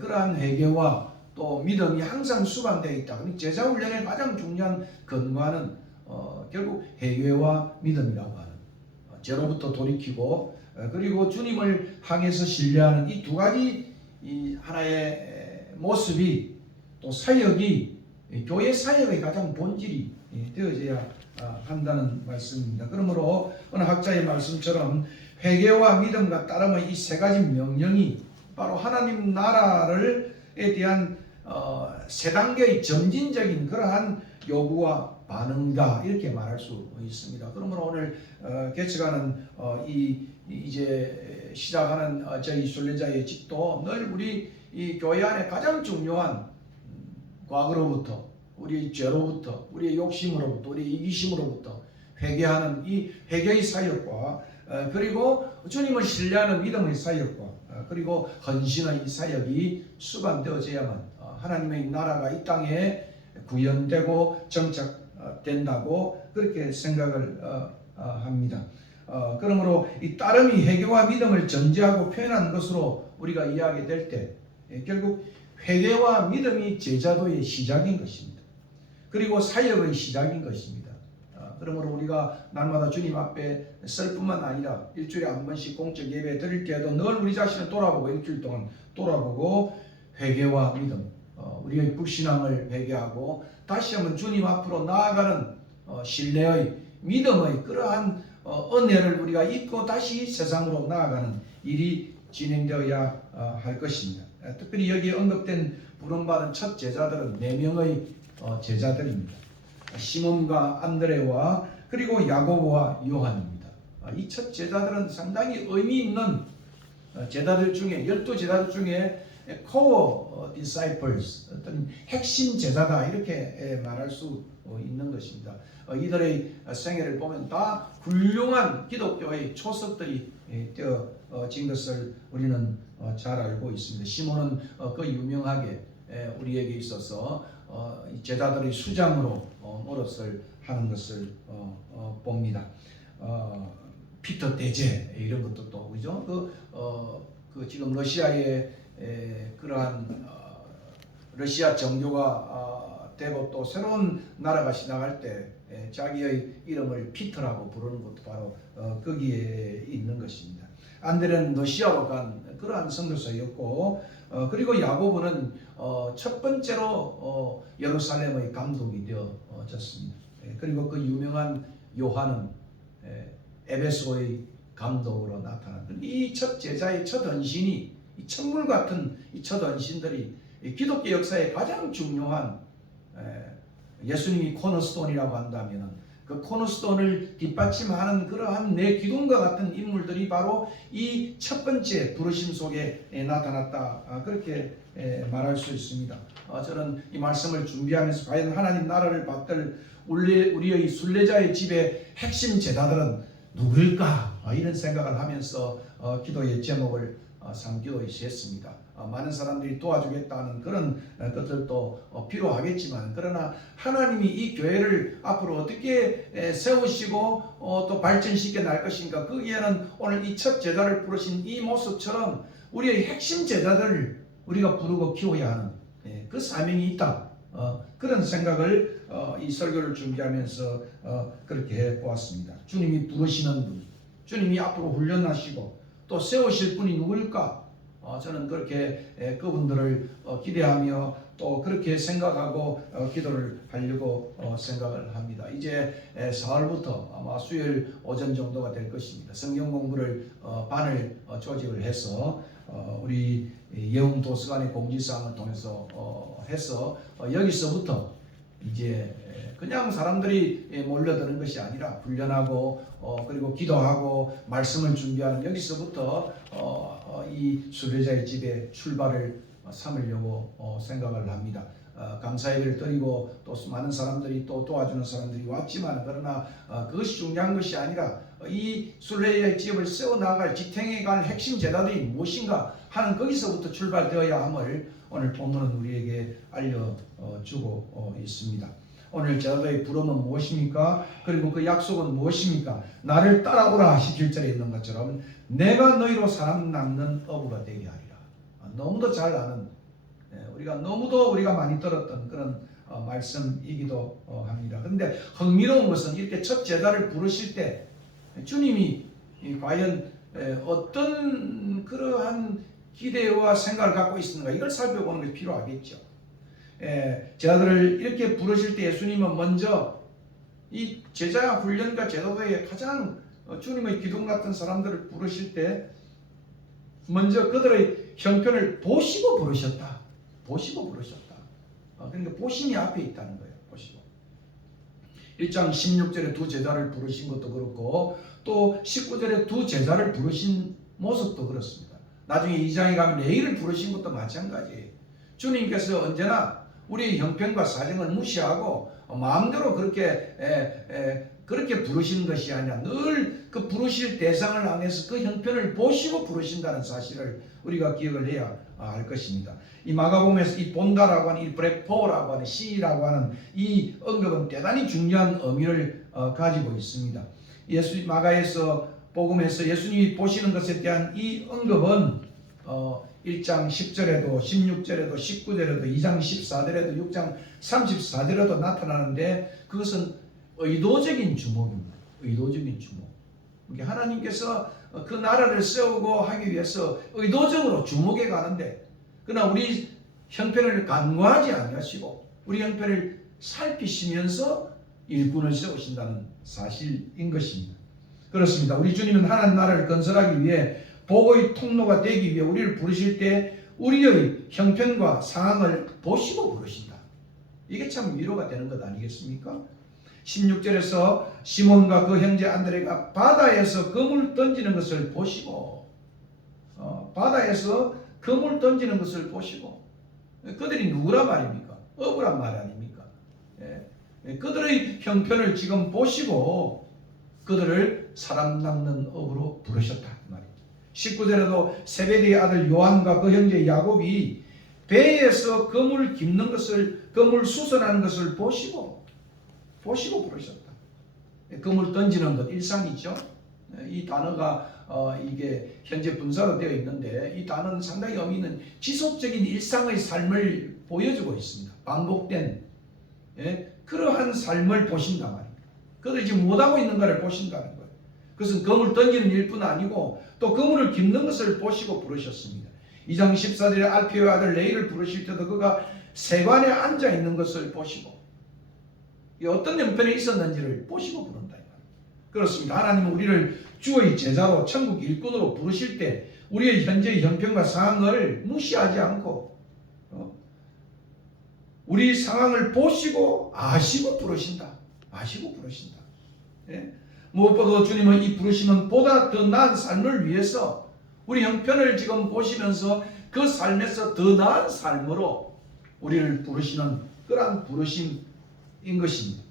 그러한 회개와 또 믿음이 항상 수반되어 있다. 제자 훈련의 가장 중요한 근거는 결국 회개와 믿음이라고 하는 죄로부터 돌이키고 그리고 주님을 향해서 신뢰하는 이 두 가지 하나의 모습이 또 사역이 교회 사역의 가장 본질이 되어져야 한다는 말씀입니다. 그러므로 어느 학자의 말씀처럼 회개와 믿음과 따름의 이 세 가지 명령이 바로 하나님 나라에 대한 세 단계의 점진적인 그러한 요구와 반응이다 이렇게 말할 수 있습니다. 그러므로 오늘 개척하는 이제 시작하는 저희 순례자의 집도 늘 우리 이 교회 안에 가장 중요한 과거로부터 우리 죄로부터 우리의 욕심으로부터 우리의 이기심으로부터 회개하는 이 회개의 사역과 그리고 주님을 신뢰하는 믿음의 사역과 그리고 헌신의 사역이 수반되어져야만 하나님의 나라가 이 땅에 구현되고 정착된다고 그렇게 생각을 합니다. 그러므로 이 따름이 회개와 믿음을 전제하고 표현한 것으로 우리가 이야기될 때 결국 회개와 믿음이 제자도의 시작인 것입니다. 그리고 사역의 시작인 것입니다. 그러므로 우리가 날마다 주님 앞에 설 뿐만 아니라 일주일에 한 번씩 공적 예배 드릴 때에도 늘 우리 자신을 돌아보고 일주일 동안 돌아보고 회개와 믿음 우리의 불신앙을 회개하고 다시 한번 주님 앞으로 나아가는 신뢰의 믿음의 그러한 은혜를 우리가 잊고 다시 세상으로 나아가는 일이 진행되어야 할 것입니다. 특별히 여기에 언급된 부름받은 첫 제자들은 4명의 제자들입니다. 시몬과 안드레와 그리고 야고보와 요한입니다. 이 첫 제자들은 상당히 의미 있는 제자들 중에 12제자들 중에 코어 disciples 어떤 핵심 제자다 이렇게 말할 수 있는 것입니다. 이들의 생애를 보면 다 훌륭한 기독교의 초석들이 되어진 것을 우리는 잘 알고 있습니다. 시몬은 그 유명하게 우리에게 있어서 제자들의 수장으로 노릇을 하는 것을 봅니다. 피터 대제 이런 것도 또 그죠? 그 지금 러시아의 그러한 러시아 정교가 되고 또 새로운 나라가 시작할 때 자기의 이름을 피터라고 부르는 것도 바로 거기에 있는 것입니다. 안드레는 러시아로 간 그러한 선교사였고 그리고 야고보는 첫 번째로 예루살렘의 감독이 되어졌습니다. 그리고 그 유명한 요한은 에베소의 감독으로 나타난 이 첫 제자의 첫 헌신이 이 천물 같은 이 첫 헌신들이 기독교 역사의 가장 중요한 예수님이 코너스톤이라고 한다면 그 코너스톤을 뒷받침하는 그러한 내 기둥과 같은 인물들이 바로 이 첫 번째 부르심 속에 나타났다 그렇게 말할 수 있습니다. 저는 이 말씀을 준비하면서 과연 하나님 나라를 받들 우리의 순례자의 집의 핵심 제자들은 누구일까 이런 생각을 하면서 기도의 제목을 삼기도 했습니다. 많은 사람들이 도와주겠다는 그런 것들도 필요하겠지만 그러나 하나님이 이 교회를 앞으로 어떻게 세우시고 또 발전시켜 날 것인가 거기에는 오늘 이 첫 제자를 부르신 이 모습처럼 우리의 핵심 제자들을 우리가 부르고 키워야 하는 그 사명이 있다. 그런 생각을 이 설교를 준비하면서 그렇게 해보았습니다. 주님이 부르시는 분, 주님이 앞으로 훈련하시고 또 세우실 분이 누구일까? 저는 그렇게 그분들을 기대하며 또 그렇게 생각하고 기도를 하려고 생각을 합니다. 이제 사흘부터 아마 수요일 오전 정도가 될 것입니다. 성경 공부를 반을 조직을 해서 우리 예움 도서관의 공지사항을 통해서 해서 여기서부터 이제 그냥 사람들이 몰려드는 것이 아니라 훈련하고 그리고 기도하고 말씀을 준비하는 여기서부터 이 순례자의 집에 출발을 삼으려고 생각을 합니다. 감사예배를 드리고 또 많은 사람들이 또 도와주는 사람들이 왔지만 그러나 그것이 중요한 것이 아니라 이 순례의 지역을 세워나갈 지탱해 갈 핵심 제자들이 무엇인가 하는 거기서부터 출발되어야 함을 오늘 본문은 우리에게 알려주고 있습니다. 오늘 제자들의 부름은 무엇입니까? 그리고 그 약속은 무엇입니까? 나를 따라오라 17절에 있는 것처럼 내가 너희로 사람 낚는 어부가 되게 하리라. 너무도 잘 아는, 우리가 많이 들었던 그런 말씀이기도 합니다. 그런데 흥미로운 것은 이렇게 첫 제자를 부르실 때 주님이 과연 어떤 그러한 기대와 생각을 갖고 있었는가, 이걸 살펴보는 것이 필요하겠죠. 제자들을 이렇게 부르실 때 예수님은 먼저 이 제자 훈련과 제자도에 가장 주님의 기둥 같은 사람들을 부르실 때 먼저 그들의 형편을 보시고 부르셨다. 보시고 부르셨다. 그러니까 보심이 앞에 있다는 거예요. 보시고. 1장 16절에 두 제자를 부르신 것도 그렇고 또 19절에 두 제자를 부르신 모습도 그렇습니다. 나중에 2장에 가면 레위를 부르신 것도 마찬가지예요. 주님께서 언제나 우리의 형편과 사정을 무시하고 마음대로 그렇게 부르시는 것이 아니라 늘 그 부르실 대상을 향해서 그 형편을 보시고 부르신다는 사실을 우리가 기억을 해야 할 것입니다. 이 마가복음에서 이 본다라고 하는 이 브레포라고 하는 시라고 하는 이 언급은 대단히 중요한 의미를 가지고 있습니다. 마가에서 복음에서 예수님이 보시는 것에 대한 이 언급은 1장 10절에도 16절에도 19절에도 2장 14절에도 6장 34절에도 나타나는데 그것은 의도적인 주목입니다. 의도적인 주목. 하나님께서 그 나라를 세우고 하기 위해서 의도적으로 주목해 가는데 그러나 우리 형편을 간과하지 아니하시고 우리 형편을 살피시면서 일꾼을 세우신다는 사실인 것입니다. 그렇습니다. 우리 주님은 하나님 나라를 건설하기 위해 복의 통로가 되기 위해 우리를 부르실 때 우리의 형편과 상황을 보시고 부르신다. 이게 참 위로가 되는 것 아니겠습니까? 16절에서 시몬과 그 형제 안드레가 바다에서 그물 던지는 것을 보시고 바다에서 그물 던지는 것을 보시고 그들이 누구란 말입니까? 어부란 말 아닙니까? 그들의 형편을 지금 보시고 그들을 사람 낚는 어부로 부르셨다 말입니다. 19절에도 세베대의 아들 요한과 그 형제 야곱이 배에서 그물 깁는 것을 그물 수선하는 것을 보시고 부르셨다. 그물 던지는 것 일상이죠. 이 단어가 이게 현재 분사로 되어 있는데 이 단어는 상당히 의미 있는 지속적인 일상의 삶을 보여주고 있습니다. 반복된 그러한 삶을 보신단 말입니다. 그들이 지금 못하고 있는가를 보신다는 거예요. 그것은 그물 던지는 일뿐 아니고 또 그물을 깁는 것을 보시고 부르셨습니다. 2장 14절에 알피오의 아들 레이를 부르실 때도 그가 세관에 앉아 있는 것을 보시고 어떤 형편에 있었는지를 보시고 부른다. 그렇습니다. 하나님은 우리를 주의 제자로 천국 일꾼으로 부르실 때 우리의 현재의 형편과 상황을 무시하지 않고 우리 상황을 보시고 아시고 부르신다. 아시고 부르신다. 무엇보다 주님은 이 부르심은 보다 더 나은 삶을 위해서 우리 형편을 지금 보시면서 그 삶에서 더 나은 삶으로 우리를 부르시는 그러한 부르심인 것입니다.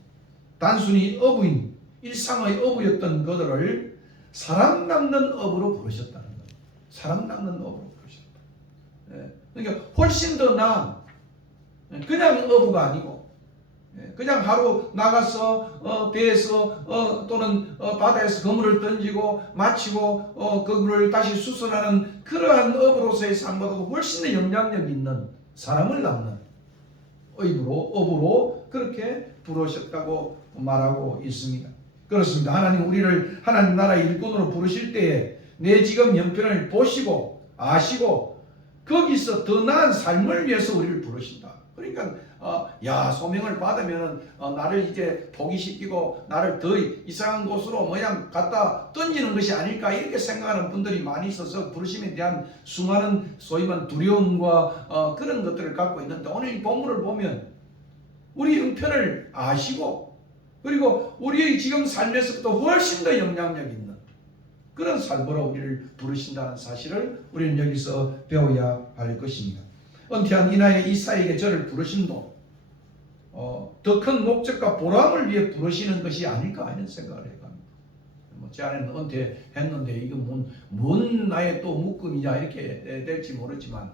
단순히 어부인 일상의 어부였던 그들을 사람 낚는 어부로 부르셨다는 거예요. 사람 낚는 어부로 부르셨다. 그러니까 훨씬 더 나은 그냥 어부가 아니고 그냥 하루 나가서 배에서 또는 바다에서 그물을 던지고 마치고 그물을 다시 수선하는 그러한 어부로서의 삶보다도 훨씬 더 영향력 있는 사람을 낚는 어부로 그렇게 부르셨다고 말하고 있습니다. 그렇습니다. 하나님 우리를 하나님 나라의 일꾼으로 부르실 때에 내 지금 형편을 보시고 아시고 거기서 더 나은 삶을 위해서 우리를 부르신다. 그러니까 소명을 받으면 나를 이제 포기시키고 나를 더 이상한 곳으로 갖다 던지는 것이 아닐까 이렇게 생각하는 분들이 많이 있어서 부르심에 대한 수많은 소위 말하는 두려움과 그런 것들을 갖고 있는데 오늘 이 본문을 보면 우리 형편을 아시고 그리고 우리의 지금 삶에서부터 훨씬 더 영향력 있는 그런 삶으로 우리를 부르신다는 사실을 우리는 여기서 배워야 할 것입니다. 은퇴한 이 나이에 이사에게 저를 부르심도 더 큰 목적과 보람을 위해 부르시는 것이 아닐까 하는 생각을 해갑니다. 제 아내는 은퇴했는데 이거 뭔 나의 또 묶음이냐 이렇게 될지 모르지만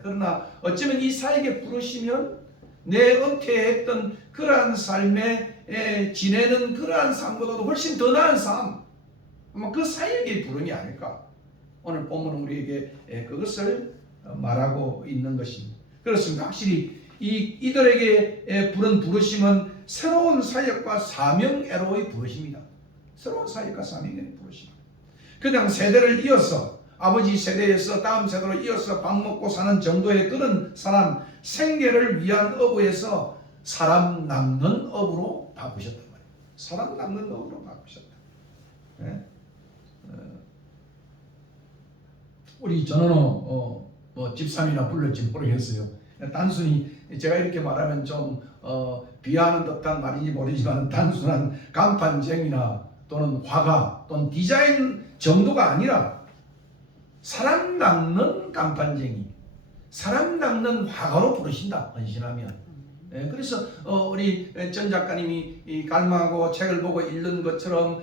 그러나 어쩌면 이 사역에 부르시면 내 은퇴했던 그러한 삶에 지내는 그러한 삶보다도 훨씬 더 나은 삶, 아마 그 사역의 부름이 아닐까. 오늘 본문은 우리에게 그것을 말하고 있는 것입니다. 그렇습니다. 확실히 이들에게 부르심은 새로운 사역과 사명애로의 부르심이다. 새로운 사역과 사명애로의 부르심. 그냥 세대를 이어서 아버지 세대에서 다음 세대로 이어서 밥 먹고 사는 정도의 그런 사람 생계를 위한 어부에서 사람 남는 어부로 바꾸셨단 말이에요. 사람 남는 어부로 바꾸셨다. 네? 우리 전원호 집사람이나 불렀지 모르겠어요. 단순히 제가 이렇게 말하면 좀 비하하는 듯한 말인지 모르지만 단순한 간판쟁이나 또는 화가 또는 디자인 정도가 아니라 사람 낚는 간판쟁이, 사람 낚는 화가로 부르신다. 헌신하면. 그래서 우리 전 작가님이 갈망하고 책을 보고 읽는 것처럼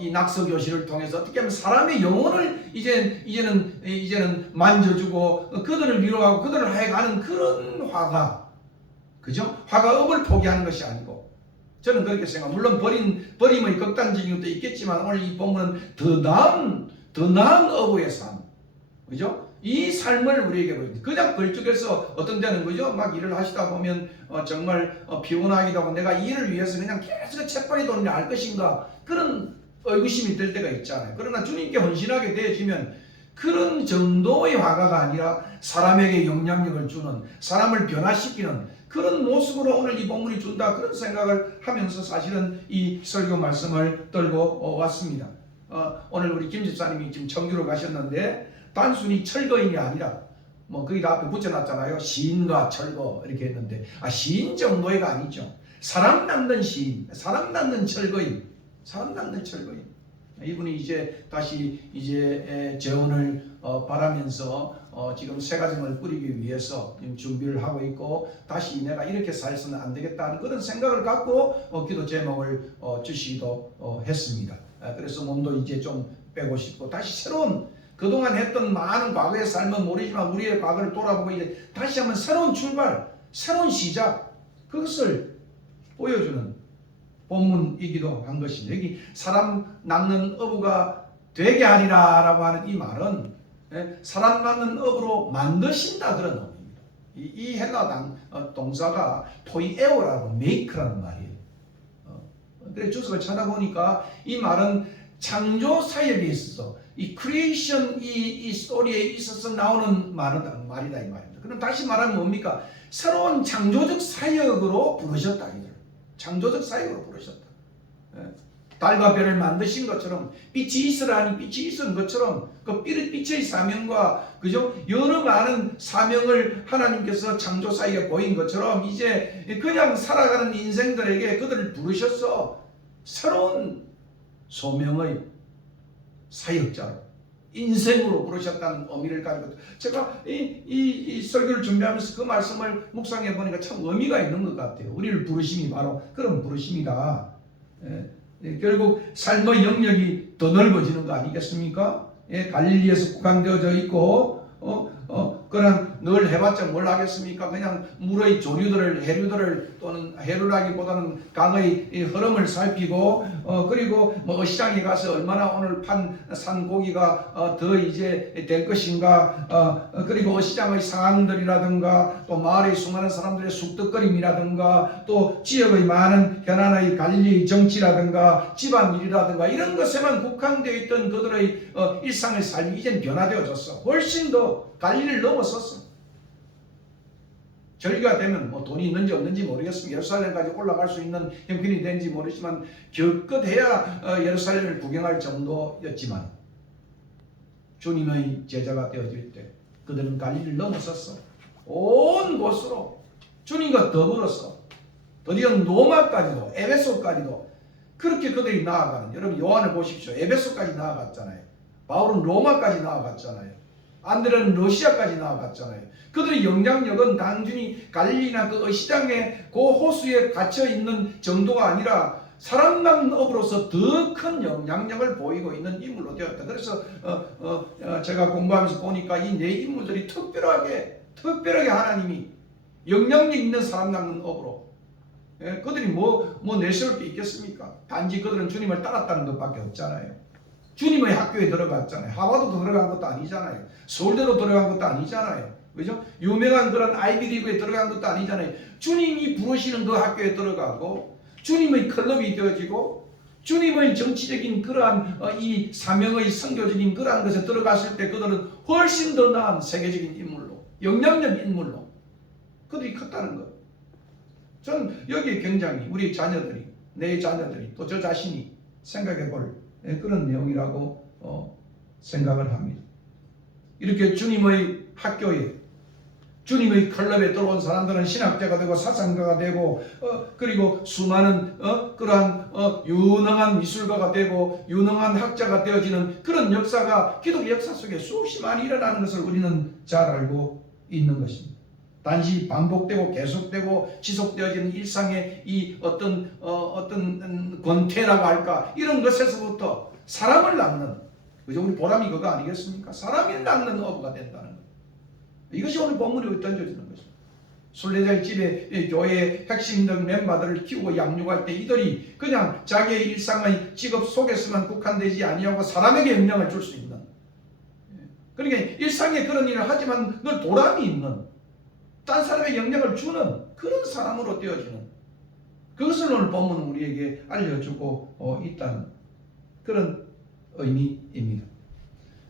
이 낙서 교실을 통해서 어떻게 하면 사람의 영혼을 이제는 만져주고 그들을 위로하고 그들을 해가는 그런 화가, 그죠? 화가업을 포기하는 것이 아니고, 저는 그렇게 생각합니다. 물론 버림의 극단적인 것도 있겠지만 오늘 이 본문은 더 나은 어부의 삶, 그죠? 이 삶을 우리에게 보여줍니다. 그냥 걸쭉해서 어떤 데는 그죠? 막 일을 하시다 보면 정말 피곤하기도 하고 내가 이 일을 위해서 그냥 계속 채빨이 돈을 알 것인가 그런 의구심이 들 때가 있잖아요. 그러나 주님께 헌신하게 되어지면 그런 정도의 화가가 아니라 사람에게 영향력을 주는, 사람을 변화시키는 그런 모습으로 오늘 이 본문이 준다, 그런 생각을 하면서 사실은 이 설교 말씀을 들고 왔습니다. 오늘 우리 김 집사님이 지금 청주로 가셨는데 단순히 철거인이 아니라 거기다 앞에 붙여놨잖아요. 시인과 철거 이렇게 했는데 시인 정도가 아니죠. 사람 낚는 시인, 사람 낚는 철거인, 사람 낚는 철거인. 이분이 이제 다시 재혼을 바라면서 지금 새 가정을 꾸리기 위해서 준비를 하고 있고 다시 내가 이렇게 살서는 안 되겠다는 그런 생각을 갖고 기도 제목을 주시기도 했습니다. 그래서 몸도 이제 좀 빼고 싶고 다시 새로운 그동안 했던 많은 과거의 삶은 모르지만 우리의 과거를 돌아보고 이제 다시 한번 새로운 출발, 새로운 시작, 그것을 보여주는 본문이기도 한 것입니다. 여기 사람 낚는 어부가 되게 하리라 라고 하는 이 말은 사람 낚는 어부로 만드신다 그런 의미입니다. 이 헬라 동사가 포이에오라고 메이크라는 말이에요. 그래서 주석을 찾아보니까 이 말은 창조 사역에 있어서 이 크리에이션 이 스토리에 있어서 나오는 말이다 이 말입니다. 그럼 다시 말하면 뭡니까? 새로운 창조적 사역으로 부르셨다. 창조적 사역으로 부르셨다. 달과 별을 만드신 것처럼 빛이 있으라니 빛이 있은 것처럼 그 빛의 사명과 그죠? 여러 많은 사명을 하나님께서 창조 사역에 보인 것처럼 이제 그냥 살아가는 인생들에게 그들을 부르셔서 새로운 소명의 사역자로 인생으로 부르셨다는 의미를 가지고 제가 이 설교를 준비하면서 그 말씀을 묵상해 보니까 참 의미가 있는 것 같아요. 우리를 부르심이 바로 그런 부르심이다. 결국 삶의 영역이 더 넓어지는 거 아니겠습니까? 갈릴리에서 국한되어져 있고 그냥 늘 해봤자 뭘 하겠습니까? 그냥 물의 조류들을 해류들을 또는 해류라기보다는 강의 흐름을 살피고 그리고 시장에 가서 얼마나 오늘 산 고기가 더 이제 될 것인가 그리고 시장의 상황들이라든가 또 마을의 수많은 사람들의 쑥덕거림이라든가 또 지역의 많은 현안의 갈릴리 정치라든가 집안일이라든가 이런 것에만 국한되어 있던 그들의 일상의 삶이 이젠 변화되어졌어. 훨씬 더 갈릴리를 넘어섰어. 절기가 되면 돈이 있는지 없는지 모르겠습니다. 예루살렘까지 올라갈 수 있는 형편이 되는지 모르지만 기껏해야 예루살렘을 구경할 정도였지만 주님의 제자가 되어질 때 그들은 갈릴리를 넘어섰어. 온 곳으로 주님과 더불어서 드디어 로마까지도 에베소까지도 그렇게 그들이 나아가는, 여러분 요한을 보십시오. 에베소까지 나아갔잖아요. 바울은 로마까지 나아갔잖아요. 안드레는 러시아까지 나아갔잖아요. 그들의 영향력은 단순히 갈릴리나 그 시장의 그 호수에 갇혀 있는 정도가 아니라 사람 낳는 업으로서 더 큰 영향력을 보이고 있는 인물로 되었다. 그래서 제가 공부하면서 보니까 이 네 인물들이 특별하게 하나님이 영향력 있는 사람 낳는 업으로, 그들이 뭐 내세울 게 있겠습니까? 단지 그들은 주님을 따랐다는 것밖에 없잖아요. 주님의 학교에 들어갔잖아요. 하버드도 들어간 것도 아니잖아요. 서울대도 들어간 것도 아니잖아요. 그죠? 유명한 그런 아이비리그에 들어간 것도 아니잖아요. 주님이 부르시는 그 학교에 들어가고 주님의 클럽이 되어지고 주님의 정치적인 그러한 이 사명의 선교적인 그러한 것에 들어갔을 때 그들은 훨씬 더 나은 세계적인 인물로, 영향력 인물로 그들이 컸다는 것. 저는 여기에 굉장히 우리 자녀들이, 내 자녀들이 또 저 자신이 생각해 볼 그런 내용이라고 생각을 합니다. 이렇게 주님의 학교에, 주님의 클럽에 들어온 사람들은 신학자가 되고 사상가가 되고 그리고 수많은 그러한 유능한 미술가가 되고 유능한 학자가 되어지는 그런 역사가 기독교 역사 속에 수없이 많이 일어나는 것을 우리는 잘 알고 있는 것입니다. 단지 반복되고 계속되고 지속되어지는 일상의 이 어떤 권태라고 할까, 이런 것에서부터 사람을 낳는, 그죠? 우리 보람이 그거 아니겠습니까? 사람을 낳는 어부가 된다는 것. 이것이 오늘 본문에 던져지는 것입니다. 순례자의 집에 교회의 핵심적 멤버들을 키우고 양육할 때 이들이 그냥 자기의 일상의 직업 속에서만 국한되지 아니하고 사람에게 영향을 줄 수 있는, 그러니까 일상에 그런 일을 하지만 늘 보람이 있는, 딴 사람에게 영향을 주는 그런 사람으로 되어지는, 그것을 오늘 본문은 우리에게 알려주고 있다는 그런 의미입니다.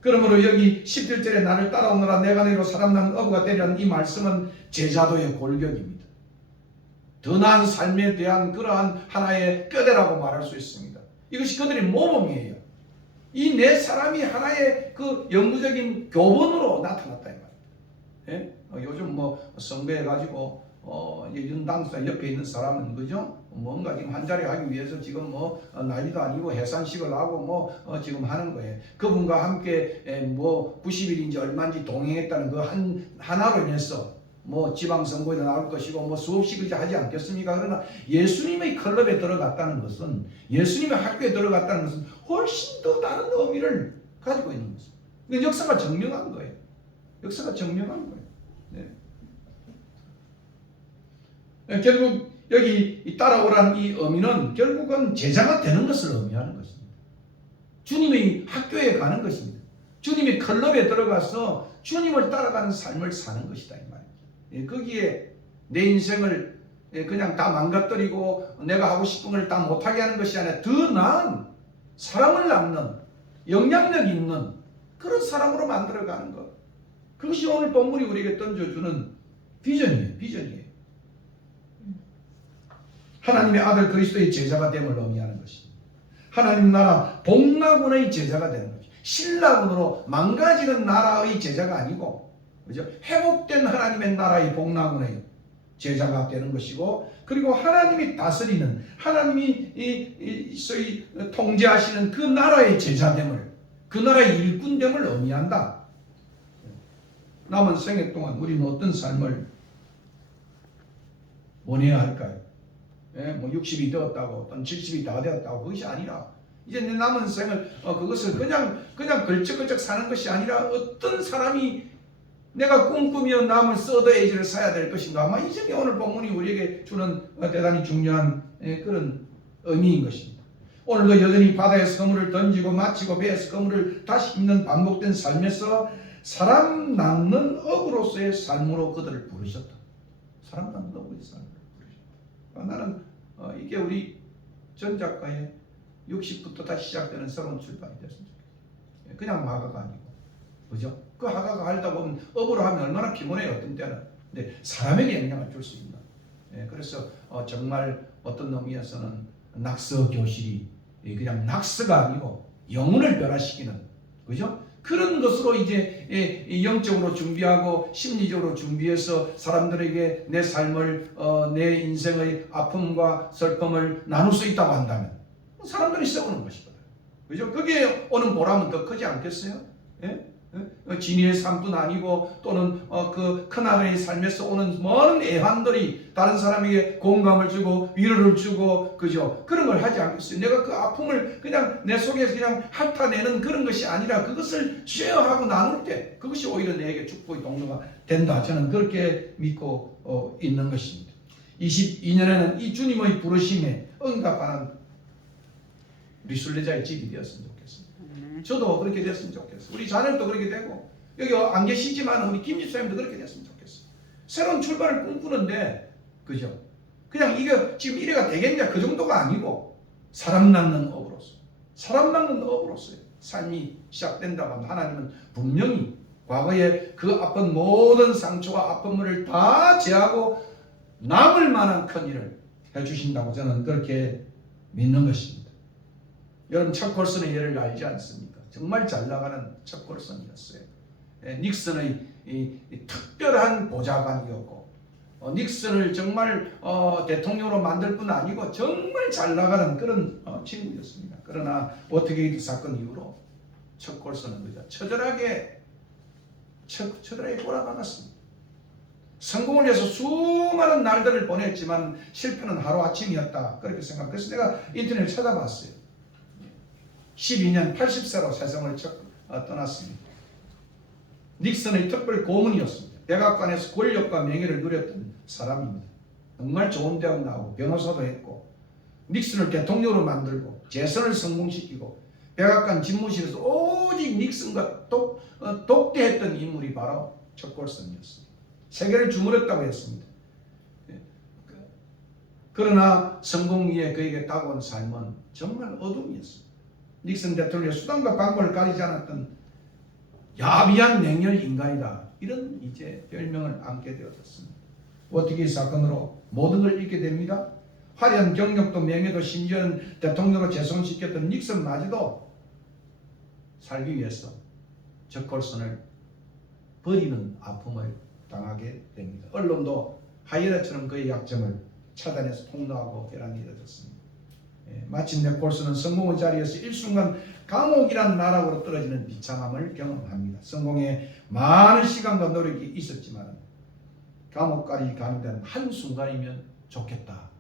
그러므로 여기 11절에 나를 따라오너라 내가 너희로 사람 낳는 어부가 되리라는 이 말씀은 제자도의 골격입니다. 더 나은 삶에 대한 그러한 하나의 뼈대라고 말할 수 있습니다. 이것이 그들의 모범이에요. 이 네 사람이 하나의 그 영구적인 교본으로 나타났다 이 말이에요. 요즘 뭐 선거해 가지고 윤당사 옆에 있는 사람은 그죠? 뭔가 지금 한 자리 하기 위해서 지금 난리도 아니고 해산식을 하고 지금 하는 거예요. 그분과 함께 90일인지 얼마인지 동행했다는 그 하나로 인해서 지방선거에도 나올 것이고 수없이 그렇게 하지 않겠습니까? 그러나 예수님의 클럽에 들어갔다는 것은, 예수님의 학교에 들어갔다는 것은 훨씬 더 다른 의미를 가지고 있는 것입니다. 그러니까 역사가 증명한 거예요. 역사가 증명한 거예요. 네. 결국 여기 따라오라는 이 의미는 결국은 제자가 되는 것을 의미하는 것입니다. 주님의 학교에 가는 것입니다. 주님의 클럽에 들어가서 주님을 따라가는 삶을 사는 것이다 이 말이에요. 거기에 내 인생을 그냥 다 망가뜨리고 내가 하고 싶은 걸 다 못하게 하는 것이 아니라 더 나은 사람을 낳는 영향력 있는 그런 사람으로 만들어가는 것. 그것이 오늘 본문이 우리에게 던져주는 비전이에요. 하나님의 아들 그리스도의 제자가 됨을 의미하는 것입니다. 하나님 나라 복나군의 제자가 되는 것입니다. 신라군으로 망가지는 나라의 제자가 아니고, 그죠? 회복된 하나님의 나라의 복나군의 제자가 되는 것이고, 그리고 하나님이 다스리는, 하나님이 소위 통제하시는 그 나라의 제자됨을, 그 나라의 일꾼됨을 의미한다. 남은 생애 동안 우리는 어떤 삶을 원해야 할까요? 60이 되었다고 또는 70이 다 되었다고 그것이 아니라 이제 내 남은 생을 그것을 그냥 걸쩍걸쩍 사는 것이 아니라 어떤 사람이 내가 꿈꾸며 남은 서드에이지를 사야 될 것인가. 아마 이 점이 오늘 본문이 우리에게 주는 대단히 중요한 그런 의미인 것입니다. 오늘도 여전히 바다에서 그물을 던지고 마치고 배에서 그물을 다시 입는 반복된 삶에서 사람 낳는 어부로서의 삶으로 그들을 부르셨다. 사람 낳는 어부의 삶을 부르셨다. 나는 이게 우리 전 작가의 60부터 다시 시작되는 새로운 출판이 됐습니다. 그냥 화가가 아니고, 그죠? 그 화가가 하다 보면 업으로 하면 얼마나 피곤해요, 어떤 때는. 근데 사람에게 영향을 줄 수 있는. 그래서 정말 어떤 의미에서는 낙서 교실이 그냥 낙서가 아니고 영혼을 변화시키는, 그죠? 그런 것으로 이제 영적으로 준비하고 심리적으로 준비해서 사람들에게 내 삶을, 내 인생의 아픔과 슬픔을 나눌 수 있다고 한다면 사람들이 세우는 것이거든. 그죠? 그게 오는 보람은 더 크지 않겠어요? 예? 진의의 삶뿐 아니고 또는 그 큰아들의 삶에서 오는 많은 애환들이 다른 사람에게 공감을 주고 위로를 주고 그죠? 그런 걸 하지 않겠어요. 내가 그 아픔을 그냥 내 속에서 그냥 핥아내는 그런 것이 아니라 그것을 쉐어하고 나눌 때 그것이 오히려 내게 축복의 동로가 된다. 저는 그렇게 믿고 있는 것입니다. 22년에는 이 주님의 부르심에 응답하는 우리 순례자의 집이 되었으면 좋겠습니다. 저도 그렇게 됐으면 좋겠어요. 우리 자녀도 그렇게 되고 여기 안 계시지만 우리 김 집사님도 그렇게 됐으면 좋겠어요. 새로운 출발을 꿈꾸는데 그죠? 그냥 이게 지금 이래가 되겠냐 그 정도가 아니고 사람 낳는 업으로서의 삶이 시작된다고 하면 하나님은 분명히 과거에 그 아픈 모든 상처와 아픔을 다 제하고 남을 만한 큰 일을 해주신다고 저는 그렇게 믿는 것입니다. 여러분 척콜슨의 예를 알지 않습니까? 정말 잘 나가는 척콜슨이었어요. 닉슨의 이 특별한 보좌관이었고 닉슨을 정말 대통령으로 만들 뿐 아니고 정말 잘 나가는 그런 친구였습니다. 그러나 워터게이트 사건 이후로 척콜슨은 그저 처절하게 꼬라박았습니다. 성공을 위해서 수많은 날들을 보냈지만 실패는 하루아침이었다. 그렇게 생각. 그래서 내가 인터넷을 찾아봤어요. 12년 80세로 세상을 떠났습니다. 닉슨의 특별 고문이었습니다. 백악관에서 권력과 명예를 누렸던 사람입니다. 정말 좋은 대학 나오고 변호사도 했고 닉슨을 대통령으로 만들고 재선을 성공시키고 백악관 집무실에서 오직 닉슨과 독대했던 인물이 바로 척콜슨이었습니다. 세계를 주물렀다고 했습니다. 그러나 성공 위에 그에게 다가온 삶은 정말 어둠이었습니다. 닉슨 대통령의 수단과 방법을 가리지 않았던 야비한 맹렬 인간이다. 이런 이제 별명을 안게 되었습니다. 워터게이트 사건으로 모든 걸 잃게 됩니다. 화려한 경력도 명예도 심지어는 대통령으로 재선시켰던 닉슨마저도 살기 위해서 척콜슨을 버리는 아픔을 당하게 됩니다. 언론도 하이에나처럼 그의 약점을 차단해서 폭로하고 대란이 이루어졌습니다. 마침내 콜슨은 성공의 자리에서 일순간 감옥이란 나락으로 떨어지는 비참함을 경험합니다. 성공에 많은 시간과 노력이 있었지만 감옥까지 가는 데는 한순간이면 좋겠다.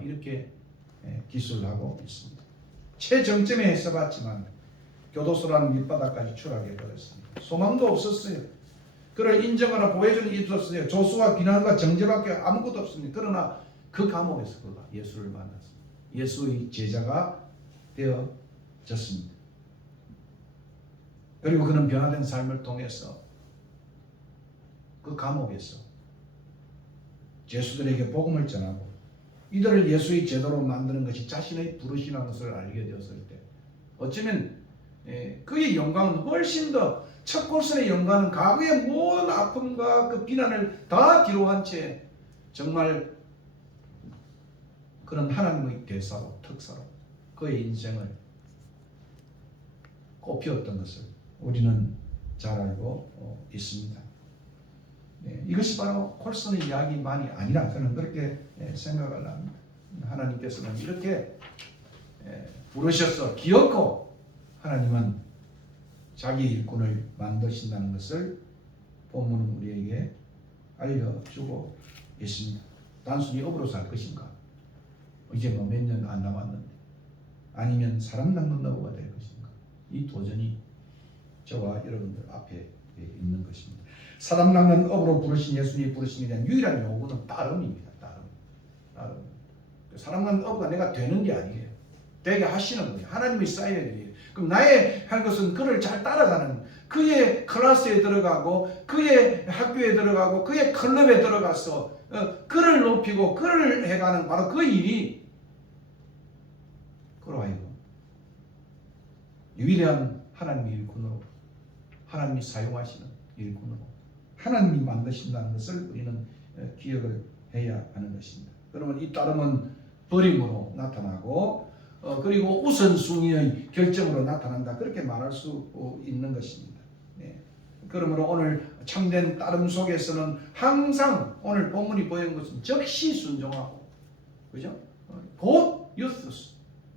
이렇게 기술하고 있습니다. 최정점에 서봤지만 교도소라는 밑바닥까지 추락해버렸습니다. 소망도 없었어요. 그를 인정하나 보여주는 일도 없었어요. 조수와 비난과 정죄밖에 아무것도 없습니다. 그러나 그 감옥에서 그가 예수를 만났습니다. 예수의 제자가 되어졌습니다. 그리고 그는 변화된 삶을 통해서 그 감옥에서 죄수들에게 복음을 전하고 이들을 예수의 제도로 만드는 것이 자신의 부르심이라는 것을 알게 되었을 때 어쩌면 그의 영광은 훨씬 더 척콜슨의 영광은 과거의 모든 아픔과 그 비난을 다 뒤로한 채 정말 그런 하나님의 대사로 특사로 그의 인생을 꽃피웠던 것을 우리는 잘 알고 있습니다. 이것이 바로 콜슨의 이야기만이 아니라 저는 그렇게 생각을 합니다. 하나님께서는 이렇게 부르셔서 기어코 하나님은 자기 일꾼을 만드신다는 것을 본문은 우리에게 알려주고 있습니다. 단순히 업으로 살 것인가? 이제 뭐 몇 년 안 남았는데 아니면 사람 낚는 어부가 될 것인가? 이 도전이 저와 여러분들 앞에 있는 것입니다. 사람 낚는 업으로 부르신 예수님이 부르심에 대한 유일한 요구는 따름입니다. 따름. 사람 낚는 어부가 내가 되는 게 아니에요. 되게 하시는 거예요. 하나님의 사이에요. 그럼 나의 할 것은 그를 잘 따라가는 그의 클래스에 들어가고 그의 학교에 들어가고 그의 클럽에 들어가서 그를 높이고 그를 해가는 바로 그 일이 그러하여 위대한 하나님의 일꾼으로 하나님이 사용하시는 일꾼으로 하나님이 만드신다는 것을 우리는 기억을 해야 하는 것입니다. 그러면 이 따름은 버림으로 나타나고 그리고 우선순위의 결정으로 나타난다. 그렇게 말할 수 있는 것입니다. 그러므로 오늘 참된 따름 속에서는 항상 오늘 본문이 보이는 것은 즉시 순종하고, 그죠? 곧 유스스,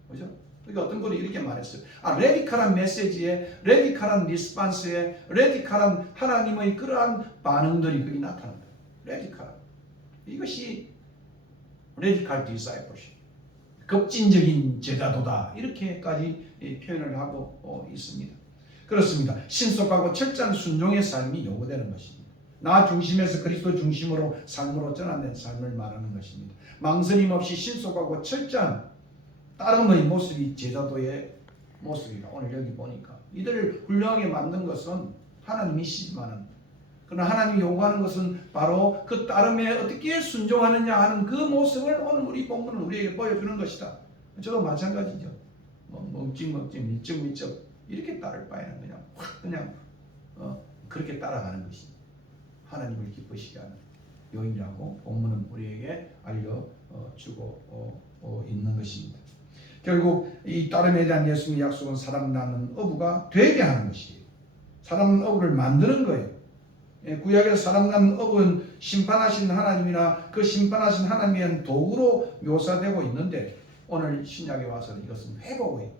그죠? 그러니까 어떤 분이 이렇게 말했어요. 레디컬한 메시지에, 레디컬한 리스판스에, 레디컬한 하나님의 그러한 반응들이 거기 나타난다. 레디컬한. 이것이 레디컬 디사이플십. 급진적인 제자도다. 이렇게까지 표현을 하고 있습니다. 그렇습니다. 신속하고 철저한 순종의 삶이 요구되는 것입니다. 나 중심에서 그리스도 중심으로 삶으로 전환된 삶을 말하는 것입니다. 망설임 없이 신속하고 철저한 따름의 모습이 제자도의 모습이다. 오늘 여기 보니까 이들을 훌륭하게 만든 것은 하나님이시지만은, 그러나 하나님이 요구하는 것은 바로 그 따름에 어떻게 순종하느냐 하는 그 모습을 오늘 우리 본문은 우리에게 보여주는 것이다. 저도 마찬가지죠. 멍찍멍찍 밀쩍밀쩍 이렇게 따를 바에는 그냥 그렇게 따라가는 것이 하나님을 기쁘시게 하는 요인이라고 본문은 우리에게 알려주고 있는 것입니다. 결국 이 따름에 대한 예수님의 약속은 사람 낳는 어부가 되게 하는 것이에요. 사람 낳는 어부를 만드는 거예요. 구약에서 사람 낳는 어부는 심판하신 하나님이나 그 심판하신 하나님의 도구로 묘사되고 있는데, 오늘 신약에 와서 이것은 회복이에요.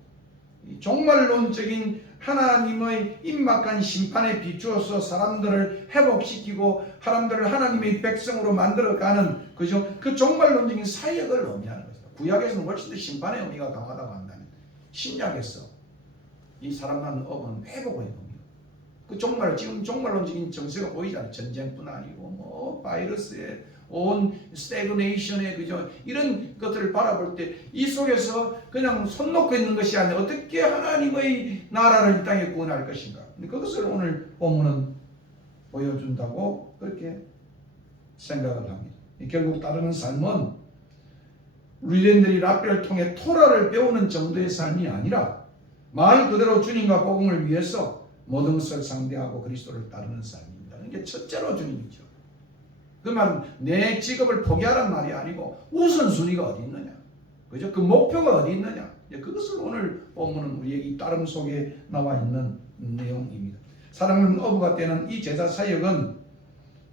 종말론적인 하나님의 임박한 심판에 비추어서 사람들을 회복시키고 사람들을 하나님의 백성으로 만들어가는 그 종말론적인 사역을 의미하는 것이다. 구약에서는 훨씬 더 심판의 의미가 강하다고 한다면, 신약에서 이 사람 낳는 어부는 회복의 의미. 그 지금 종말론적인 정세가 보이잖아요. 전쟁뿐 아니고 바이러스에 온 스태그네이션에 이런 것들을 바라볼 때 이 속에서 그냥 손 놓고 있는 것이 아니라 어떻게 하나님의 나라를 이 땅에 구원할 것인가. 그것을 오늘 본문은 보여준다고 그렇게 생각을 합니다. 결국 따르는 삶은 유대인들이 랍비를 통해 토라를 배우는 정도의 삶이 아니라 말 그대로 주님과 복음을 위해서 모든 것을 상대하고 그리스도를 따르는 삶입니다. 이게 첫째로 주님이죠. 그 말은 내 직업을 포기하라는 말이 아니고 우선순위가 어디 있느냐, 그죠? 그 목표가 어디 있느냐. 그것을 오늘 본문은 우리에게 이 따름 속에 나와 있는 내용입니다. 사랑하는 어부가 되는 이 제자 사역은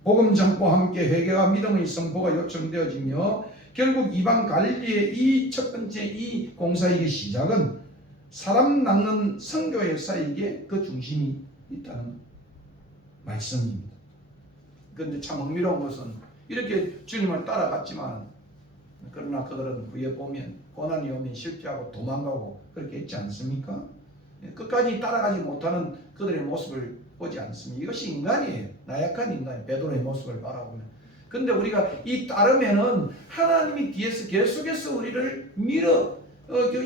복음 전포와 함께 회개와 믿음의 선포가 요청되어지며, 결국 이방 갈릴리의 이 첫 번째 이 공사의 시작은 사람 낳는 선교의 사역에 그 중심이 있다는 말씀입니다. 그런데 참 흥미로운 것은 이렇게 주님을 따라갔지만, 그러나 그들은 후에 보면 고난이 오면 실패하고 도망가고 그렇게 했지 않습니까? 끝까지 따라가지 못하는 그들의 모습을 보지 않습니다. 이것이 인간이에요. 나약한 인간이에요. 베드로의 모습을 바라보면. 근데 우리가 이 따르면은 하나님이 뒤에서 계속해서 우리를 밀어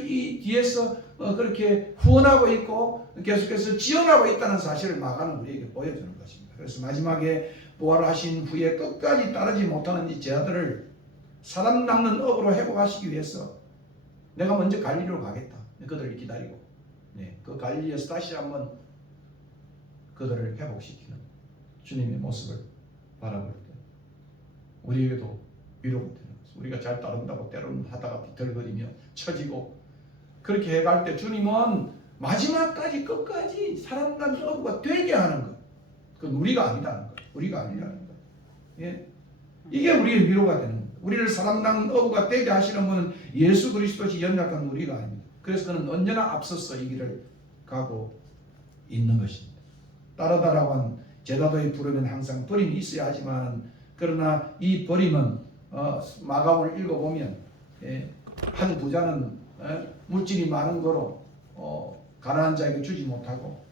이 뒤에서 그렇게 후원하고 있고 계속해서 지원하고 있다는 사실을 마가는 우리에게 보여주는 것입니다. 그래서 마지막에 부활하신 후에 끝까지 따르지 못하는 이 제자들을 사람 낚는 업으로 회복하시기 위해서 내가 먼저 갈릴리로 가겠다. 그들을 기다리고 그 갈릴리에서 다시 한번 그들을 회복시키는 주님의 모습을 바라볼 때 우리에게도 위로가 되는 것입니다. 우리가 잘 따른다고 때로는 하다가 비틀거리며 처지고 그렇게 해갈 때 주님은 마지막까지 끝까지 사람 낚는 어부가 되게 하는 것. 그건 우리가 아니라는 것. 우리가 아니라는 것. 예? 이게 우리의 위로가 되는 것. 우리를 사람 낚는 어부가 되게 하시는 분은 예수 그리스도시 연약한 우리가 아닙니다. 그래서 그는 언제나 앞서서 이 길을 가고 있는 것입니다. 따르다라고 한 제자도의 부르면 항상 버림이 있어야 하지만, 그러나 이 버림은 마가복을 읽어보면 한 부자는 물질이 많은 거로 가난한 자에게 주지 못하고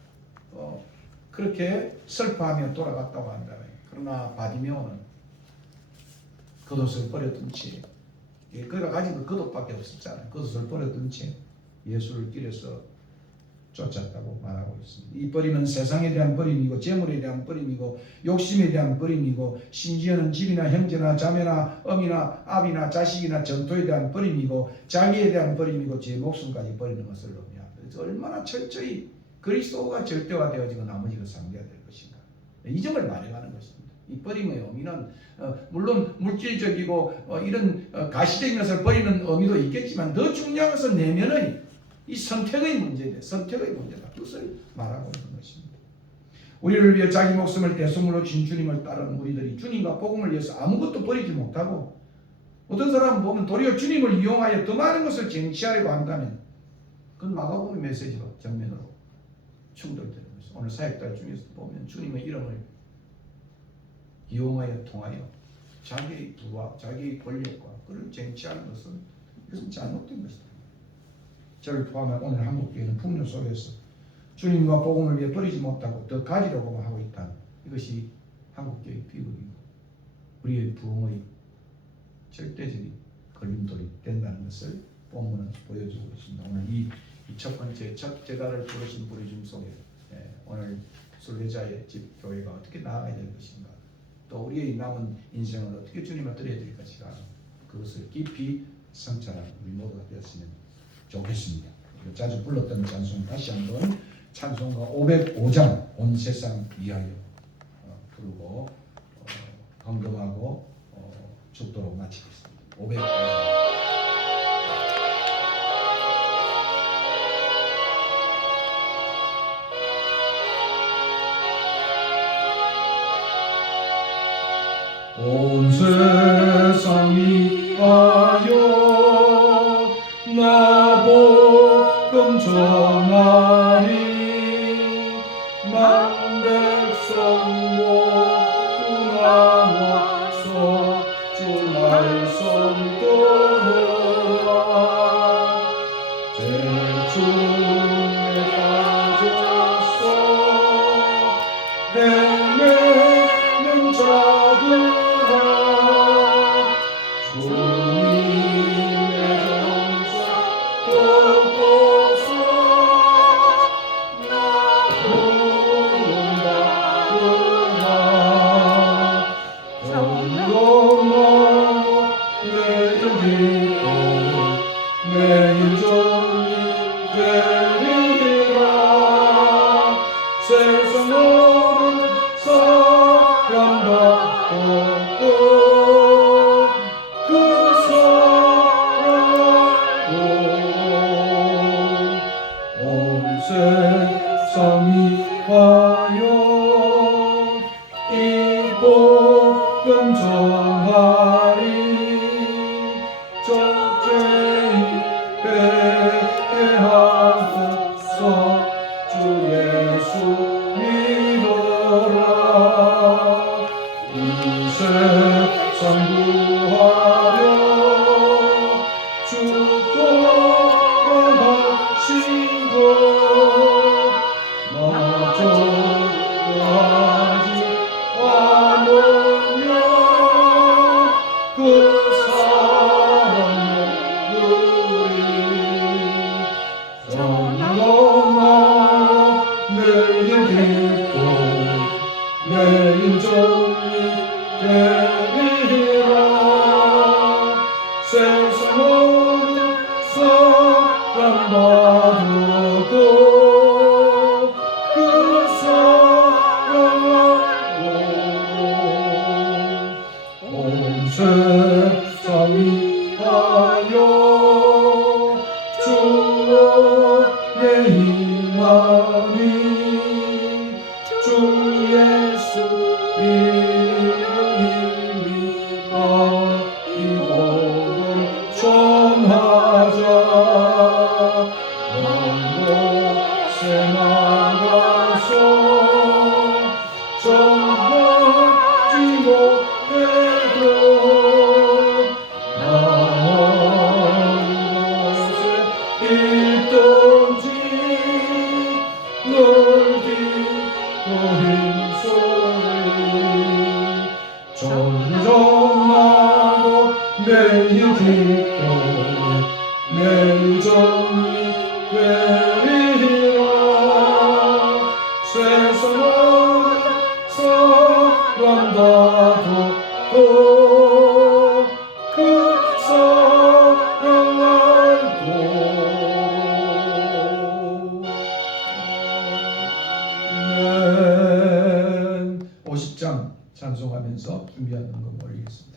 그렇게 슬퍼하며 돌아갔다고 한다. 그러나 바디메오는 겉옷을 버렸던 채, 그가 가진 그 겉옷밖에 없었잖아요. 겉옷을 버렸던 채 예수를 길에서 쫓았다고 말하고 있습니다. 이 버림은 세상에 대한 버림이고 재물에 대한 버림이고 욕심에 대한 버림이고 심지어는 집이나 형제나 자매나 어미나 아비나 자식이나 전토에 대한 버림이고 자기에 대한 버림이고 제 목숨까지 버리는 것을 의미합니다. 그래서 얼마나 철저히 그리스도가 절대화되어지고 나머지가 상대가 될 것인가, 이 점을 말해가는 것입니다. 이 버림의 의미는 물론 물질적이고 이런 가시적인 것을 버리는 의미도 있겠지만 더 중요한 것은 내면의 이 선택의 문제다. 선택의 문제다. 그것을 말하고 있는 것입니다. 우리를 위해 자기 목숨을 대속물로 준 주님을 따르는 우리들이 주님과 복음을 위해서 아무것도 버리지 못하고, 어떤 사람은 보면 도리어 주님을 이용하여 더 많은 것을 쟁취하려고 한다면 그건 마가복음 메시지와 정면으로 충돌되는 것이죠. 오늘 사역달 중에서 보면 주님의 이름을 이용하여 통하여 자기의 부와 자기의 권력과 그를 쟁취하는 것은 이것은 잘못된 것이다. 저를 포함한 오늘 한국교회는 풍요 속에서 주님과 복음을 위해 버리지 못하고 더 가지려고만 하고 있다. 이것이 한국교회의 비극이고 우리의 부흥의 절대적인 걸림돌이 된다는 것을 본문은 보여주고 있습니다. 오늘 이 첫 번째 첫 제단을 부르신 부르심 속에 오늘 순례자의 집 교회가 어떻게 나아가야 될 것인가, 또 우리의 남은 인생을 어떻게 주님을 드려야 될 것인가, 그것을 깊이 성찰하는 우리 모두가 되었으면 좋겠습니다. 자주 불렀던 찬송 다시 한번 찬송가 505장 온 세상 위하여 부르고 감동하고 죽도록 마치겠습니다. 505장. 온 세상이 하여 나 복음 전하리, 만백성 모두 나와서 주 말씀 들으라. 대중에 빠져서 헤매는 자들아, 주님의 정사 듣고서 나 부른다구나. 정동하고 매일 기도 매일 정리 되리라. 세상 모든 사람과 돕고 그 사랑하고 온 세상이 하여 이 복음 전하리. 적죄히 회개하고서 주 예수 믿어라. 이 세상 구하려 주 돌아가시고 마저 구하지 않으면 그 사랑의 우리 정령아 매일 기도 매일 정리 되리라. 세상 모든 사랑과 두고 그 사랑하고 온 세상이 하여 주의 임하니. 주 예수 이름 힘입어 이 복음 전하자. 먼 곳에 나가서 전하지 못해도 먼 곳에 있던지 널 기도 힘소리 정정하고 매일 기도에 매일 정리 되리라. 세상 모든 사람 다 돕고 그 사랑알고. 아멘. 50장 찬송하면서 준비하는 거 올리겠습니다.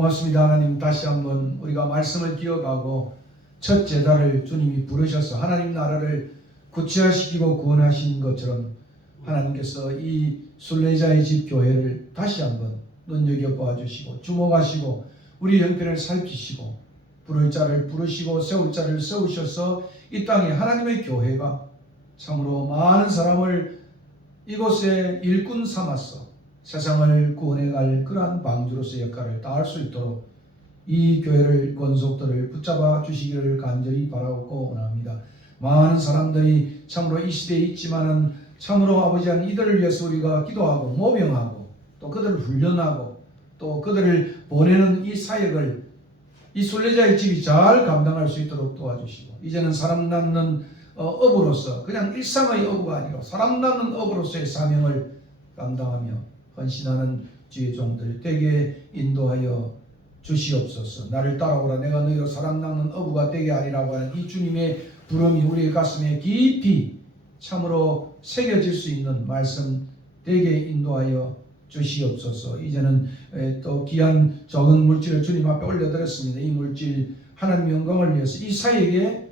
고맙습니다. 하나님, 다시 한번 우리가 말씀을 기억하고 첫 제자를 주님이 부르셔서 하나님 나라를 구체화시키고 구원하신 것처럼 하나님께서 이 순례자의 집 교회를 다시 한번 눈여겨봐 주시고 주목하시고 우리 형편을 살피시고 부를 자를 부르시고 세울 자를 세우셔서 이 땅에 하나님의 교회가 참으로 많은 사람을 이곳에 일꾼 삼아서 세상을 구원해갈 그러한 방주로서의 역할을 다할 수 있도록 이 교회를 권속들을 붙잡아 주시기를 간절히 바라고 원합니다. 많은 사람들이 참으로 이 시대에 있지만은 참으로 아버지 하나님 이들을 위해서 우리가 기도하고 모병하고 또 그들을 훈련하고 또 그들을 보내는 이 사역을 이 순례자의 집이 잘 감당할 수 있도록 도와주시고 이제는 사람 낳는 업으로서 그냥 일상의 업가 아니라 사람 낳는 업으로서의 사명을 감당하며 헌신하는 주의 종들 되게 인도하여 주시옵소서. 나를 따라오라 내가 너희로 사람 낳는 어부가 되게 하리라고 하는 이 주님의 부름이 우리의 가슴에 깊이 참으로 새겨질 수 있는 말씀 되게 인도하여 주시옵소서. 이제는 또 귀한 적은 물질을 주님 앞에 올려드렸습니다. 이 물질 하나님 영광을 위해서 이 사역에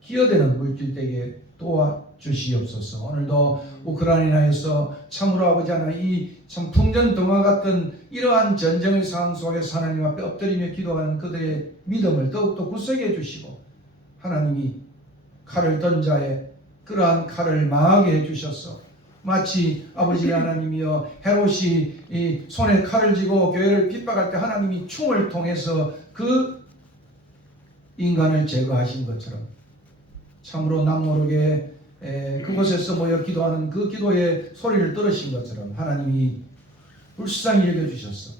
기여되는 물질 되게 도와주시옵소서. 오늘도 우크라이나에서 참으로 아버지 하나님 이 참 풍전등화 같은 이러한 전쟁의 상황 속에서 하나님 앞에 엎드리며 기도하는 그들의 믿음을 더욱더 굳세게 해주시고 하나님이 칼을 던 자의 그러한 칼을 망하게 해주셔서 마치 아버지 하나님이여 헤롯이 이 손에 칼을 쥐고 교회를 핍박할 때 하나님이 충을 통해서 그 인간을 제거하신 것처럼 참으로 남모르게 그곳에서 모여 기도하는 그 기도의 소리를 들으신 것처럼 하나님이 불쌍히 여겨주셔서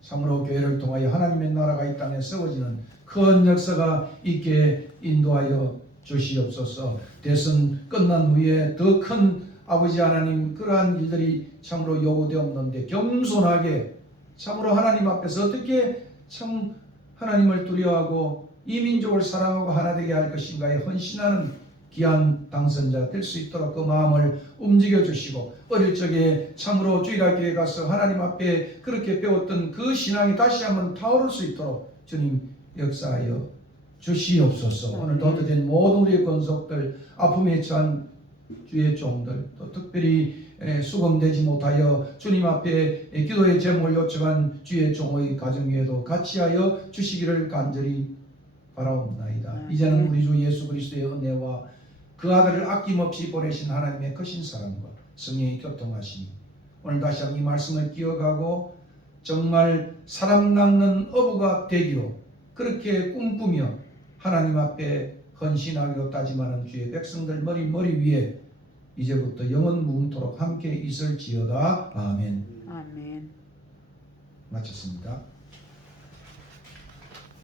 참으로 교회를 통하여 하나님의 나라가 이 땅에 세워지는 큰 역사가 있게 인도하여 주시옵소서. 대선 끝난 후에 더 큰 아버지 하나님 그러한 일들이 참으로 요구되었는데 겸손하게 참으로 하나님 앞에서 어떻게 참 하나님을 두려워하고 이 민족을 사랑하고 하나 되게 할 것인가에 헌신하는 귀한 당선자 될 수 있도록 그 마음을 움직여 주시고 어릴 적에 참으로 주일학교에 가서 하나님 앞에 그렇게 배웠던 그 신앙이 다시 한번 타오를 수 있도록 주님 역사하여 주시옵소서. 오늘도 헛되된 모든 우리의 권속들 아픔에 처한 주의 종들 또 특별히 수금되지 못하여 주님 앞에 기도의 제목을 요청한 주의 종의 가정 위에도 같이 하여 주시기를 간절히 바라옵나이다. 이제는 우리 주 예수 그리스도의 은혜와 그 아들을 아낌없이 보내신 하나님의 크신 사랑과 성령의 교통하심이 오늘 다시 한번 이 말씀을 기억하고 정말 사람 낳는 어부가 되기로 그렇게 꿈꾸며 하나님 앞에 헌신하기로 다짐하는 주의 백성들 머리 위에 이제부터 영원 무궁토록 함께 있을지어다. 아멘. 아멘. 마쳤습니다.